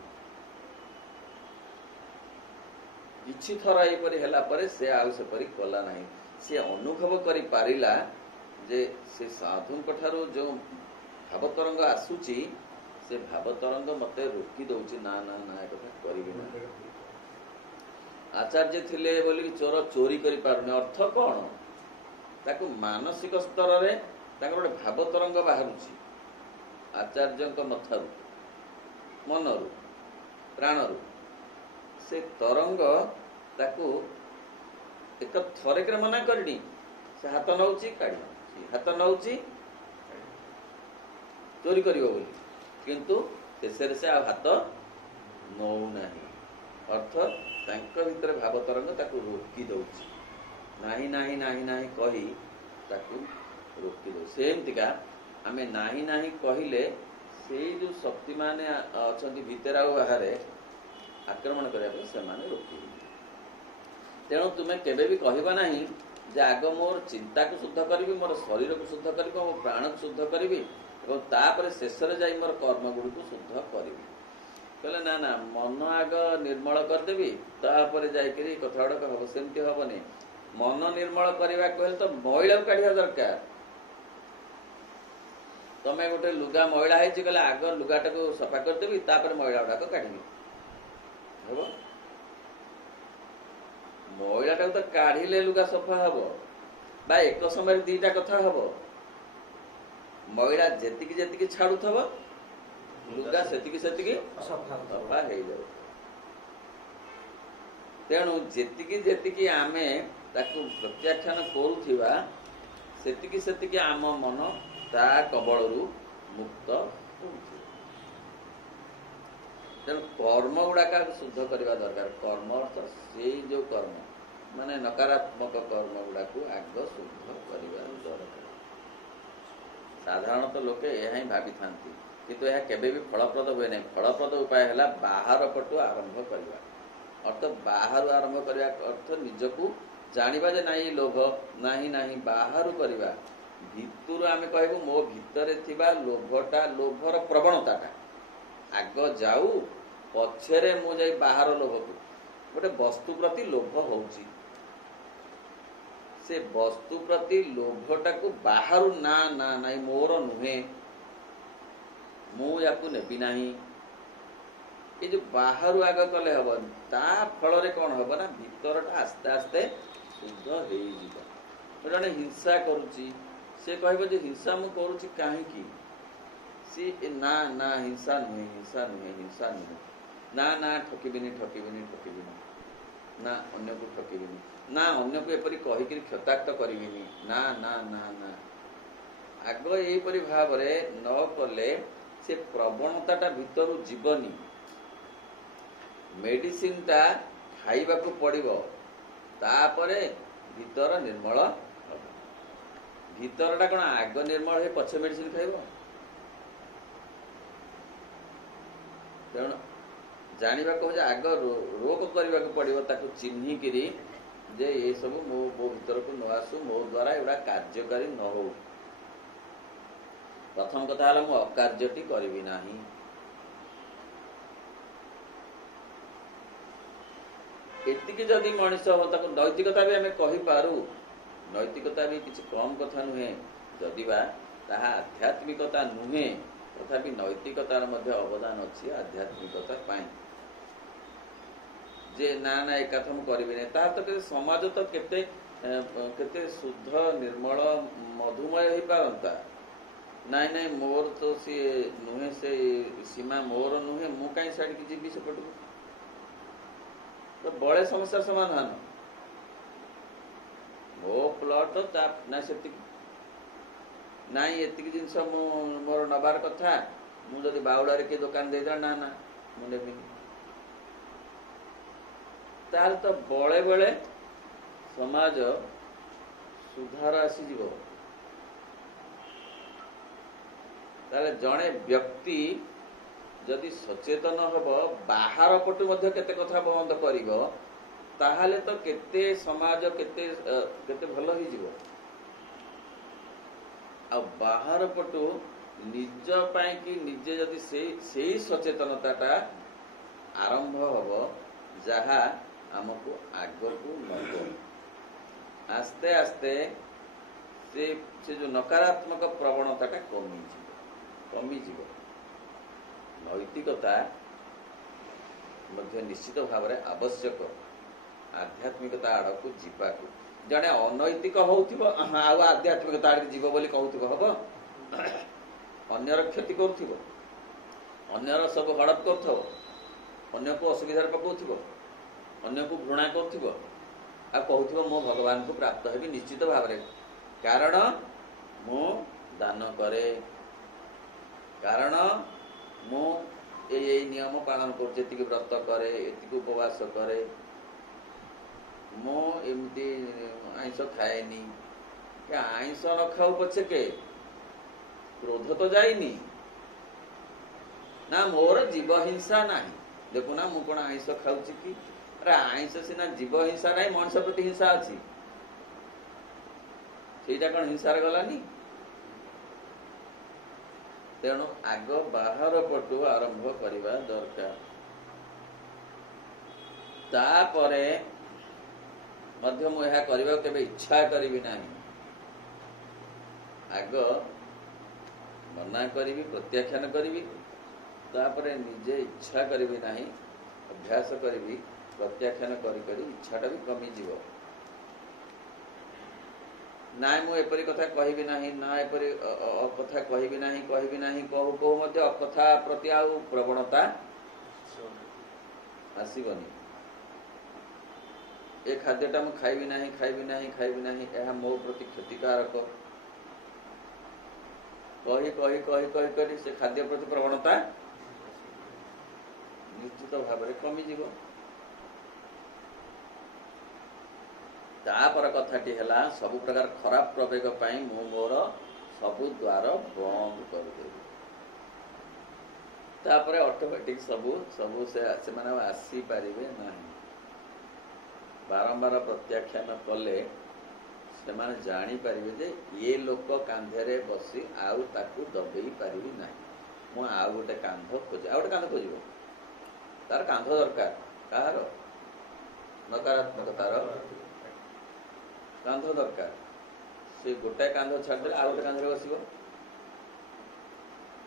किछि थरा एपरि हैला परे से आउ से परि कला नाही से अनुभव करि पारिला जे से साधु कठारो जो भाव तरंग आसुची से भाव तरंग मते रोकी दउछि ना ना ना कथा करिबि ना आचार्य थिले बोली कि चोर चोरी करि पारुने अर्थ कोन ताकू मानसिक स्तर रे ताकर गोटे भाव तरंग बाहरुछि आचार्यक मथारु मनरु प्राणरु से तरंग ताकू एक थरे मना करनी से हाथ नौची काढ़ी हाथ नौची चोरी करियो बोली किंतु शेषे से आ हाथ नौ नाही अर्थ तांको भितर भाव तरंग ताकू रोकी दउछि नाही नाही नाही नाही कही ताकू रोकी दउ सेमतिका आमे नाही नाही कहिले से जो शक्ति माने अछंती भितर आ बाहरे आक्रमण करिया पे से माने रोकी तेणु तुम्हें केबे भी कहबा नहीं जे आग मोर चिंता को शुद्ध करी मोर शरीर को शुद्ध करी मोर प्राण को शुद्ध करी और तापर शेष जाई मोर कर्म गुड़ी को शुद्ध करी कहले ना ना मन आग निर्मल करदेवी तापर जाइकरी कथा गुड़ाक हम सेमती हेनी मन निर्मल करने कहले तो मैला काढ़ा दरकार तमें गोटे लुगा मैला है कहले आग लुगाटा को सफा करदेवी तापर मैला गुड़ाक काढ़ी हम मैलाटा तो काढ़िले लुगा सफा हम बा एक समय दीटा कथा हम मैला जेतिकी जेतिकी छाड़ुथब लुगा सेतिकी सेतिकी सफा हो जाउ तेणु जेतिकी जेतिकी आमे ताकू प्रत्याख्यान करूथिबा सेतिकी सेतिकी आम मन ता कबळरू मुक्त होउछि तेणु कर्म गुड़ाक शुद्ध करवा दरकार कर्म अर्थ से जो कर्म माने नकारात्मक कर्म गुड़ाक आग शुद्ध करवा दरकार साधारणतः लोके यह ही भावी थांती किंतु यह केबे भी फलप्रद हुए नहीं फलप्रद उपाय है बाहर पटु आरंभ करवा अर्थ बाहर आरंभ करवा अर्थ निजकू जानिबा जे नाही लोभ नाही नाही बाहर करवा ଭିତରୁ ଆମେ କହିବୁ ମୋ ଭିତରେ ଥିବା ଲୋଭର ପ୍ରବଣତାଟା ଆଗ ଯାଉ, ପଛରେ ମୁଁ ଯାଇ ବାହାର ଲୋଭକୁ। ଗୋଟେ ବସ୍ତୁ ପ୍ରତି ଲୋଭ ହଉଛି, ସେ ବସ୍ତୁ ପ୍ରତି ଲୋଭଟାକୁ ବାହାରୁ ନା ନାଇଁ ମୋର ନୁହେଁ, ମୁଁ ୟାକୁ ନେବି ନାହିଁ, ଏ ଯୋଉ ବାହାରୁ ଆଗ କଲେ ହବନି। ତା ଫଳରେ କଣ ହବ ନା ଭିତରଟା ଆସ୍ତେ ଆସ୍ତେ ଶୁଦ୍ଧ ହେଇଯିବ। ଜଣେ ହିଂସା କରୁଛି, ସେ କହିବ ଯେ ହିଂସା ମୁଁ କରୁଛି କାହିଁକି? ସିଏ ନା ହିଂସା ନୁହେଁ, ନା ଠକିବିନି, ନା ଅନ୍ୟକୁ ଠକିବିନି, ନା ଅନ୍ୟକୁ ଏପରି କହିକିରି କ୍ଷତାକ୍ତ କରିବିନି, ନା। ଆଗ ଏଇପରି ଭାବରେ ନ କଲେ ସେ ପ୍ରବଣତାଟା ଭିତରୁ ଯିବନି। ମେଡିସିନଟା ଖାଇବାକୁ ପଡ଼ିବ, ତାପରେ ଭିତର ନିର୍ମଳ ହବ। ଭିତରଟା କଣ ଆଗ ନିର୍ମଳ ହେଇ ପଛେ ମେଡିସିନ ଖାଇବ? ତେଣୁ ଜାଣିବାକୁ ହଉଛି ଆଗ ରୋଗ କରିବାକୁ ପଡ଼ିବ, ତାକୁ ଚିହ୍ନିକିରି ଯେ ଏସବୁ ମୋ ଭିତରକୁ ନ ଆସୁ, ମୋ ଦ୍ୱାରା ଏଗୁଡ଼ା କାର୍ଯ୍ୟକାରୀ ନ ହଉ। ପ୍ରଥମ କଥା ହେଲା ମୁଁ ଅକାର୍ଯ୍ୟଟି କରିବି ନାହିଁ। ଏତିକି ଯଦି ମଣିଷ ତାକୁ ନୈତିକତା ବି ଆମେ କହିପାରୁ, ନୈତିକତା ବି କିଛି କମ୍ କଥା ନୁହେଁ। ଯଦିବା ତାହା ଆଧ୍ୟାତ୍ମିକତା ନୁହେଁ, ତଥାପି ନୈତିକତାର ମଧ୍ୟ ଅବଦାନ ଅଛି ଆଧ୍ୟାତ୍ମିକତା ପାଇଁ। ଯେ ନା ଏକଥା ମୁଁ କରିବିନି, ତାହା ତ କେତେ ସମାଜ ତ କେତେ ଶୁଦ୍ଧ ନିର୍ମଳ ମଧୁମୟ ହେଇପାରନ୍ତା। ନାଇଁ ମୋର ତ ସିଏ ନୁହେଁ, ସେ ସୀମା ମୋର ନୁହେଁ, ମୁଁ କାହିଁ ଛାଡ଼ିକି ଯିବି ସେପଟକୁ? ତ ବଳେ ସମସ୍ୟା ସମାଧାନ। ମୋ ପ୍ଲଟ ନା ସେତିକି ନାଇଁ, ଏତିକି ଜିନିଷ ମୋର ନବାର କଥା, ମୁଁ ଯଦି ବାଉଳାରେ କିଏ ଦୋକାନ ଦେଇଦେଲା ନା ମୁଁ ନେବିନି, ତାହେଲେ ତ ବଳେ ବେଳେ ସମାଜ ସୁଧାର ଆସିଯିବ। ତାହେଲେ ଜଣେ ବ୍ୟକ୍ତି ଯଦି ସଚେତନ ହେବ, ବାହାର ପଟୁ ମଧ୍ୟ କେତେ କଥା ବନ୍ଦ କରିବ, ତାହେଲେ ତ କେତେ ସମାଜ କେତେ ଭଲ ହେଇଯିବ। ଆଉ ବାହାର ପଟୁ ନିଜ ପାଇଁ କି ନିଜେ ଯଦି ସେଇ ସଚେତନତାଟା ଆରମ୍ଭ ହବ, ଯାହା ଆମକୁ ଆଗକୁ ନବ, ଆସ୍ତେ ଆସ୍ତେ ସେ ଯୋଉ ନକାରାତ୍ମକ ପ୍ରବଣତାଟା କମିଯିବ। ନୈତିକତା ମଧ୍ୟ ନିଶ୍ଚିତ ଭାବରେ ଆବଶ୍ୟକ ଆଧ୍ୟାତ୍ମିକତା ଆଡ଼କୁ ଯିବାକୁ। ଜଣେ ଅନୈତିକ ହଉଥିବ, ଆଉ ଆଧ୍ୟାତ୍ମିକତା ଆଡ଼କୁ ଯିବ ବୋଲି କହୁଥିବ, ହବ? ଅନ୍ୟର କ୍ଷତି କରୁଥିବ, ଅନ୍ୟର ସବୁ ହଡପ କରୁଥିବ, ଅନ୍ୟକୁ ଅସୁବିଧାରେ ପକାଉଥିବ, ଅନ୍ୟକୁ ଘୃଣା କରୁଥିବ, ଆଉ କହୁଥିବ ମୁଁ ଭଗବାନଙ୍କୁ ପ୍ରାପ୍ତ ହେବି ନିଶ୍ଚିତ ଭାବରେ, କାରଣ ମୁଁ ଦାନ କରେ, କାରଣ ମୁଁ ଏଇ ନିୟମ ପାଳନ କରୁଛି, ଏତିକି ବ୍ରତ କରେ, ଏତିକି ଉପବାସ କରେ, ମୁଁ ଏମିତି ଆଇଁଷ ଖାଏନି। ଆଇଁଷ ନ ଖାଉ ପଛକେ କ୍ରୋଧ ତ ଯାଇନି ନା, ମୋର ଜୀବ ହିଂସା ନାହିଁ। ଦେଖୁନା ମୁଁ କଣ ଆଇଁଷ ଖାଉଛି କି? ଆରେ ଆଇଁଷ ସିନା ଜୀବ ହିଂସା ନାହିଁ, ମଣିଷ ପ୍ରତି ହିଂସା ଅଛି, ସେଇଟା କଣ ହିଂସାରେ ଗଲାନି? ତେଣୁ ଆଗ ବାହାର ପଟୁ ଆରମ୍ଭ କରିବା ଦରକାର। ତାପରେ ମଧ୍ୟ ମୁଁ ଏହା କରିବାକୁ କେବେ ଇଚ୍ଛା କରିବି ନାହିଁ। ଆଗ ମନା କରିବି, ପ୍ରତ୍ୟାଖ୍ୟାନ କରିବି, ତାପରେ ନିଜେ ଇଚ୍ଛା କରିବି ନାହିଁ, ଅଭ୍ୟାସ କରିବି, ପ୍ରତ୍ୟାଖ୍ୟାନ କରି ଇଚ୍ଛାଟା ବି କମିଯିବ। ନାଇଁ ମୁଁ ଏପରି କଥା କହିବି ନାହିଁ, ନା ଏପରି ଅକଥା କହିବି ନାହିଁ, କହୁ ମଧ୍ୟ ଅକଥା ପ୍ରତି ଆଉ ପ୍ରବଣତା ଆସିବନି। ଏ ଖାଦ୍ୟଟା ମୁଁ ଖାଇବି ନାହିଁ, ଏହା ମୋ ପ୍ରତି କ୍ଷତିକାରକ କହି ସେ ଖାଦ୍ୟ ପ୍ରତି ପ୍ରବଣତା ନିଶ୍ଚିତ ଭାବରେ କମିଯିବ। ତାପର କଥାଟି ହେଲା, ସବୁ ପ୍ରକାର ଖରାପ ପ୍ରବେଗ ପାଇଁ ମୁଁ ମୋର ସବୁ ଦ୍ୱାର ବନ୍ଦ କରିଦେବି। ତାପରେ ଅଟୋମେଟିକ ସବୁ ସେମାନେ ଆଉ ଆସିପାରିବେ ନାହିଁ। ବାରମ୍ବାର ପ୍ରତ୍ୟାଖ୍ୟାନ କଲେ ସେମାନେ ଜାଣିପାରିବେ ଯେ ଏ ଲୋକ କାନ୍ଧରେ ବସି ଆଉ ତାକୁ ଦବେଇ ପାରିବି ନାହିଁ, ମୁଁ ଆଉ ଗୋଟେ କାନ୍ଧ ଖୋଜି, ଆଉ ଗୋଟେ କାନ୍ଧ ଖୋଜିବ। ତାର କାନ୍ଧ ଦରକାର, କାହାର? ନକାରାତ୍ମକତାର କାନ୍ଧ ଦରକାର। ସେ ଗୋଟାଏ କାନ୍ଧ ଛାଡ଼ିଦେଲେ ଆଉ ଗୋଟେ କାନ୍ଧରେ ବସିବ।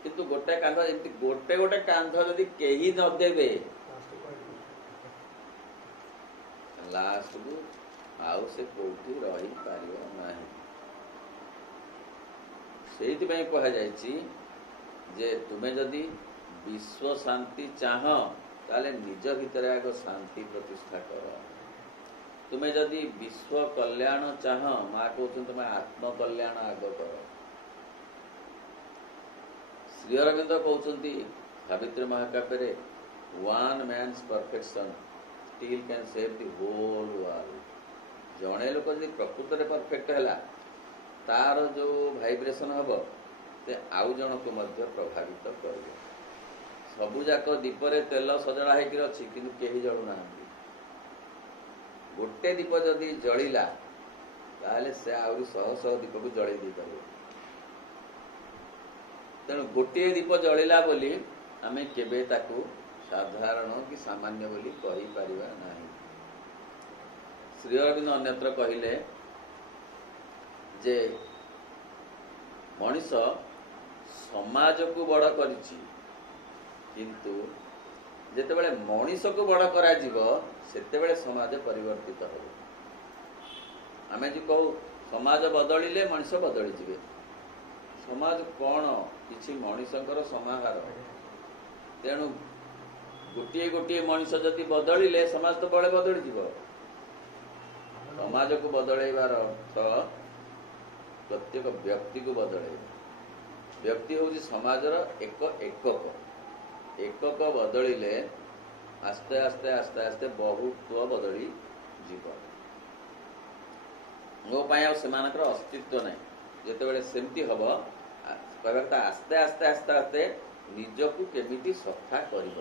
କିନ୍ତୁ ଗୋଟାଏ କାନ୍ଧ, ଏମିତି ଗୋଟେ ଗୋଟେ କାନ୍ଧ ଯଦି କେହି ନଦେବେ ଲାଷ୍ଟକୁ ଆଉ ସେ କୋଉଠି ରହିପାରିବ ନାହିଁ। ସେଇଥିପାଇଁ କୁହାଯାଇଛି ଯେ ତୁମେ ଯଦି ବିଶ୍ୱ ଶାନ୍ତି ଚାହଁ ତାହେଲେ ନିଜ ଭିତରେ ଆଗ ଶାନ୍ତି ପ୍ରତିଷ୍ଠା କର। ତୁମେ ଯଦି ବିଶ୍ୱ କଲ୍ୟାଣ ଚାହଁ, ମା କହୁଛନ୍ତି ତୁମେ ଆତ୍ମକଲ୍ୟାଣ ଆଗ କର। ଶ୍ରୀ ଅରବିନ୍ଦ କହୁଛନ୍ତି ସାବିତ୍ରୀ ମହାକାବ୍ୟରେ, one man's perfection still can save the whole world. ଜଣେ ଲୋକ ଯଦି ପ୍ରକୃତରେ ପରଫେକ୍ଟ ହେଲା, ତାର ଯୋଉ ଭାଇବ୍ରେସନ ହବ ସେ ଆଉ ଜଣକୁ ମଧ୍ୟ ପ୍ରଭାବିତ କରିବ। ସବୁଯାକ ଦୀପରେ ତେଲ ସଜଡ଼ା ହେଇକି ଅଛି, କିନ୍ତୁ କେହି ଜଳୁନାହାନ୍ତି। ଗୋଟେ ଦୀପ ଯଦି ଜଳିଲା ତାହେଲେ ସେ ଆହୁରି ଶହ ଶହ ଦୀପକୁ ଜଳେଇ ଦେଇପାରିବ। ତେଣୁ ଗୋଟିଏ ଦୀପ ଜଳିଲା ବୋଲି ଆମେ କେବେ ତାକୁ ସାଧାରଣ କି ସାମାନ୍ୟ ବୋଲି କହିପାରିବା ନାହିଁ। ଶ୍ରୀ ଅରବିନ୍ଦ ଅନ୍ୟତ୍ର କହିଲେ ଯେ ମଣିଷ ସମାଜକୁ ବଡ଼ କରିଛି, କିନ୍ତୁ ଯେତେବେଳେ ମଣିଷକୁ ବଡ଼ କରାଯିବ ସେତେବେଳେ ସମାଜ ପରିବର୍ତ୍ତିତ ହେବ। ଆମେ ଯେ କହୁ ସମାଜ ବଦଳିଲେ ମଣିଷ ବଦଳିଯିବେ, ସମାଜ କ'ଣ? କିଛି ମଣିଷଙ୍କର ସମାହାର। ତେଣୁ ଗୋଟିଏ ଗୋଟିଏ ମଣିଷ ଯଦି ବଦଳିଲେ ସମାଜ ତ ବଳେ ବଦଳିଯିବ। ସମାଜକୁ ବଦଳେଇବାର ଅର୍ଥ ପ୍ରତ୍ୟେକ ବ୍ୟକ୍ତିକୁ ବଦଳେଇବା। ବ୍ୟକ୍ତି ହେଉଛି ସମାଜର ଏକ ଏକକ। ଏକକ ବଦଳିଲେ ଆସ୍ତେ ଆସ୍ତେ ଆସ୍ତେ ଆସ୍ତେ ବହୁତ୍ୱ ବଦଳି ଯିବ। ମୋ ପାଇଁ ଆଉ ସେମାନଙ୍କର ଅସ୍ତିତ୍ୱ ନାହିଁ। ଯେତେବେଳେ ସେମିତି ହବ, କହିବା କଥା ଆସ୍ତେ ଆସ୍ତେ ଆସ୍ତେ ଆସ୍ତେ ନିଜକୁ କେମିତି ସଫା କରିବ।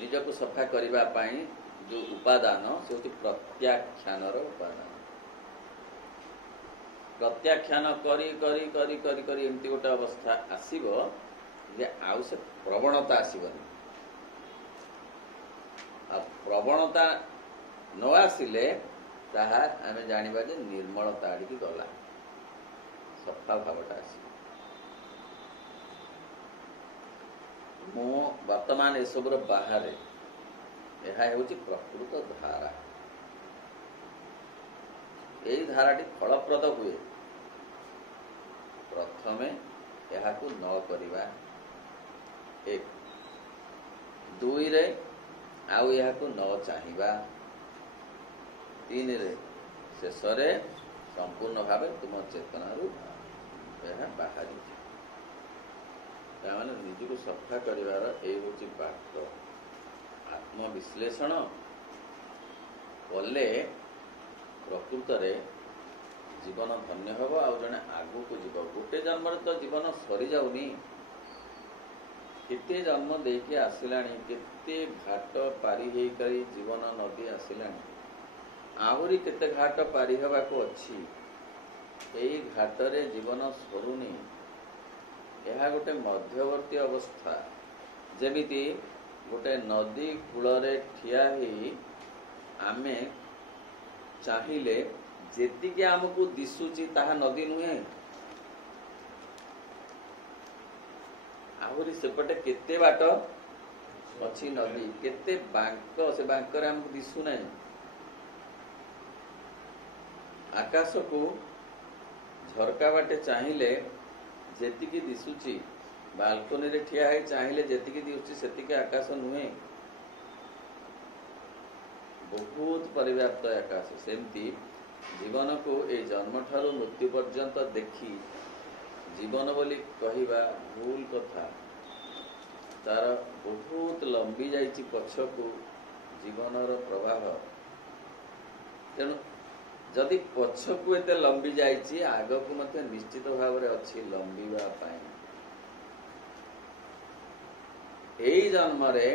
ନିଜକୁ ସଫା କରିବା ପାଇଁ ଯୋଉ ଉପାଦାନ, ସେ ହେଉଛି ପ୍ରତ୍ୟାଖ୍ୟାନର ଉପାଦାନ। ପ୍ରତ୍ୟାଖ୍ୟାନ କରି କରି କରି କରି କରି ଏମିତି ଗୋଟେ ଅବସ୍ଥା ଆସିବ ଯେ ଆଉ ସେ ପ୍ରବଣତା ଆସିବନି। ଆଉ ପ୍ରବଣତା ନ ଆସିଲେ ତାହା ଆମେ ଜାଣିବା ଯେ ନିର୍ମଳତା ଆଡ଼ିକି ଗଲା, ସଫା ଭାବଟା ଆସିବ। ମୁଁ ବର୍ତ୍ତମାନ ଏସବୁର ବାହାରେ, ଏହା ହେଉଛି ପ୍ରକୃତ ଧାରା। ଏଇ ଧାରାଟି ଫଳପ୍ରଦ ହୁଏ ପ୍ରଥମେ ଏହାକୁ ନ କରିବା, ଏକ। ଦୁଇରେ ଆଉ ଏହାକୁ ନ ଚାହିଁବା। ତିନିରେ ଶେଷରେ ସମ୍ପୂର୍ଣ୍ଣ ଭାବେ ତୁମ ଚେତନାରୁ ଏହା ବାହାରିଯିବ। ତାମାନେ ନିଜକୁ ସଫା କରିବାର ଏଇ ହେଉଛି ବାଟ। ଆତ୍ମବିଶ୍ଳେଷଣ କଲେ ପ୍ରକୃତରେ ଜୀବନ ଧନ୍ୟ ହେବ, ଆଉ ଜଣେ ଆଗକୁ ଯିବ। ଗୋଟେ ଜନ୍ମରେ ତ ଜୀବନ ସରିଯାଉନି, କେତେ ଜନ୍ମ ଦେଇକି ଆସିଲାଣି, କେତେ ଘାଟ ପାରି ହେଇକରି ଜୀବନ ନଦୀ ଆସିଲାଣି, ଆହୁରି କେତେ ଘାଟ ପାରି ହେବାକୁ ଅଛି। ଏଇ ଘାଟରେ ଜୀବନ ସରୁନି। ଏହା ଗୋଟେ ମଧ୍ୟବର୍ତ୍ତୀ ଅବସ୍ଥା। ଯେମିତି ଗୋଟେ ନଦୀ କୂଳରେ ଠିଆ ହେଇ ଆମେ ଚାହିଁଲେ ଯେତିକି ଆମକୁ ଦିଶୁଛି ତାହା ନଦୀ ନୁହେଁ, ଆହୁରି ସେପଟେ କେତେ ବାଟ ଅଛି ନଦୀ, କେତେ ବାଙ୍କ, ସେ ବାଙ୍କରେ ଆମକୁ ଦିଶୁନାହିଁ। ଆକାଶକୁ ଝରକା ବାଟେ ଚାହିଁଲେ ଯେତିକି ଦିଶୁଛି, ବାଲକୋନିରେ ଠିଆ ହେଇ ଚାହିଁଲେ ଯେତିକି ଦିଶୁଛି ସେତିକି ଆକାଶ ନୁହେଁ, ବହୁତ ପରିବ୍ୟାପ୍ତ ଆକାଶ। ସେମିତି ଜୀବନକୁ ଏଇ ଜନ୍ମଠାରୁ ମୃତ୍ୟୁ ପର୍ଯ୍ୟନ୍ତ ଦେଖି ଜୀବନ ବୋଲି କହିବା ଭୁଲ କଥା। ତାର ବହୁତ ଲମ୍ବି ଯାଇଛି ପଛକୁ ଜୀବନର ପ୍ରବାହ। ତେଣୁ ଯଦି ପଛକୁ ଏତେ ଲମ୍ବି ଯାଇଛି, ଆଗକୁ ମଧ୍ୟ ନିଶ୍ଚିତ ଭାବରେ ଅଛି ଲମ୍ବିବା ପାଇଁ। ଏଇ ଜନ୍ମରେ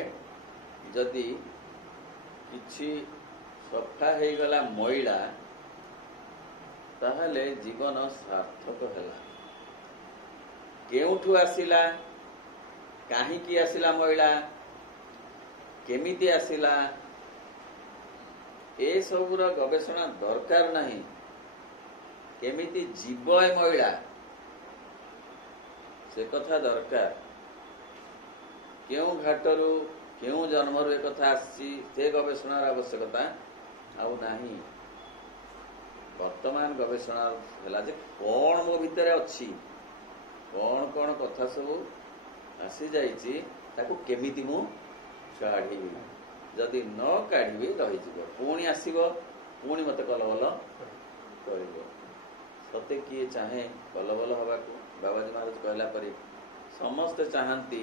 ଯଦି କିଛି ସଫା ହେଇଗଲା ମଇଳା, ତାହେଲେ ଜୀବନ ସାର୍ଥକ ହେଲା। କେଉଁଠୁ ଆସିଲା, କାହିଁକି ଆସିଲା ମଇଳା, କେମିତି ଆସିଲା, ଏସବୁର ଗବେଷଣା ଦରକାର ନାହିଁ। କେମିତି ଯିବ ଏ ମଇଳା ସେ କଥା ଦରକାର। କେଉଁ ଘାଟରୁ କେଉଁ ଜନ୍ମରୁ ଏ କଥା ଆସିଛି ସେ ଗବେଷଣାର ଆବଶ୍ୟକତା ଆଉ ନାହିଁ। ବର୍ତ୍ତମାନ ଗବେଷଣା ହେଲା ଯେ କଣ ମୋ ଭିତରେ ଅଛି, କଣ କଣ କଥା ସବୁ ଆସିଯାଇଛି, ତାକୁ କେମିତି ମୁଁ କାଢ଼ିବି। ଯଦି ନ କାଢ଼ିବି ରହିଯିବ, ପୁଣି ଆସିବ, ପୁଣି ମତେ କଲବଲ କରିବ। ସତେ କିଏ ଚାହେଁ କଲବଲ ହବାକୁ? ବାବାଜୀ ମହାରାଜ କହିଲା ପରି ସମସ୍ତେ ଚାହାନ୍ତି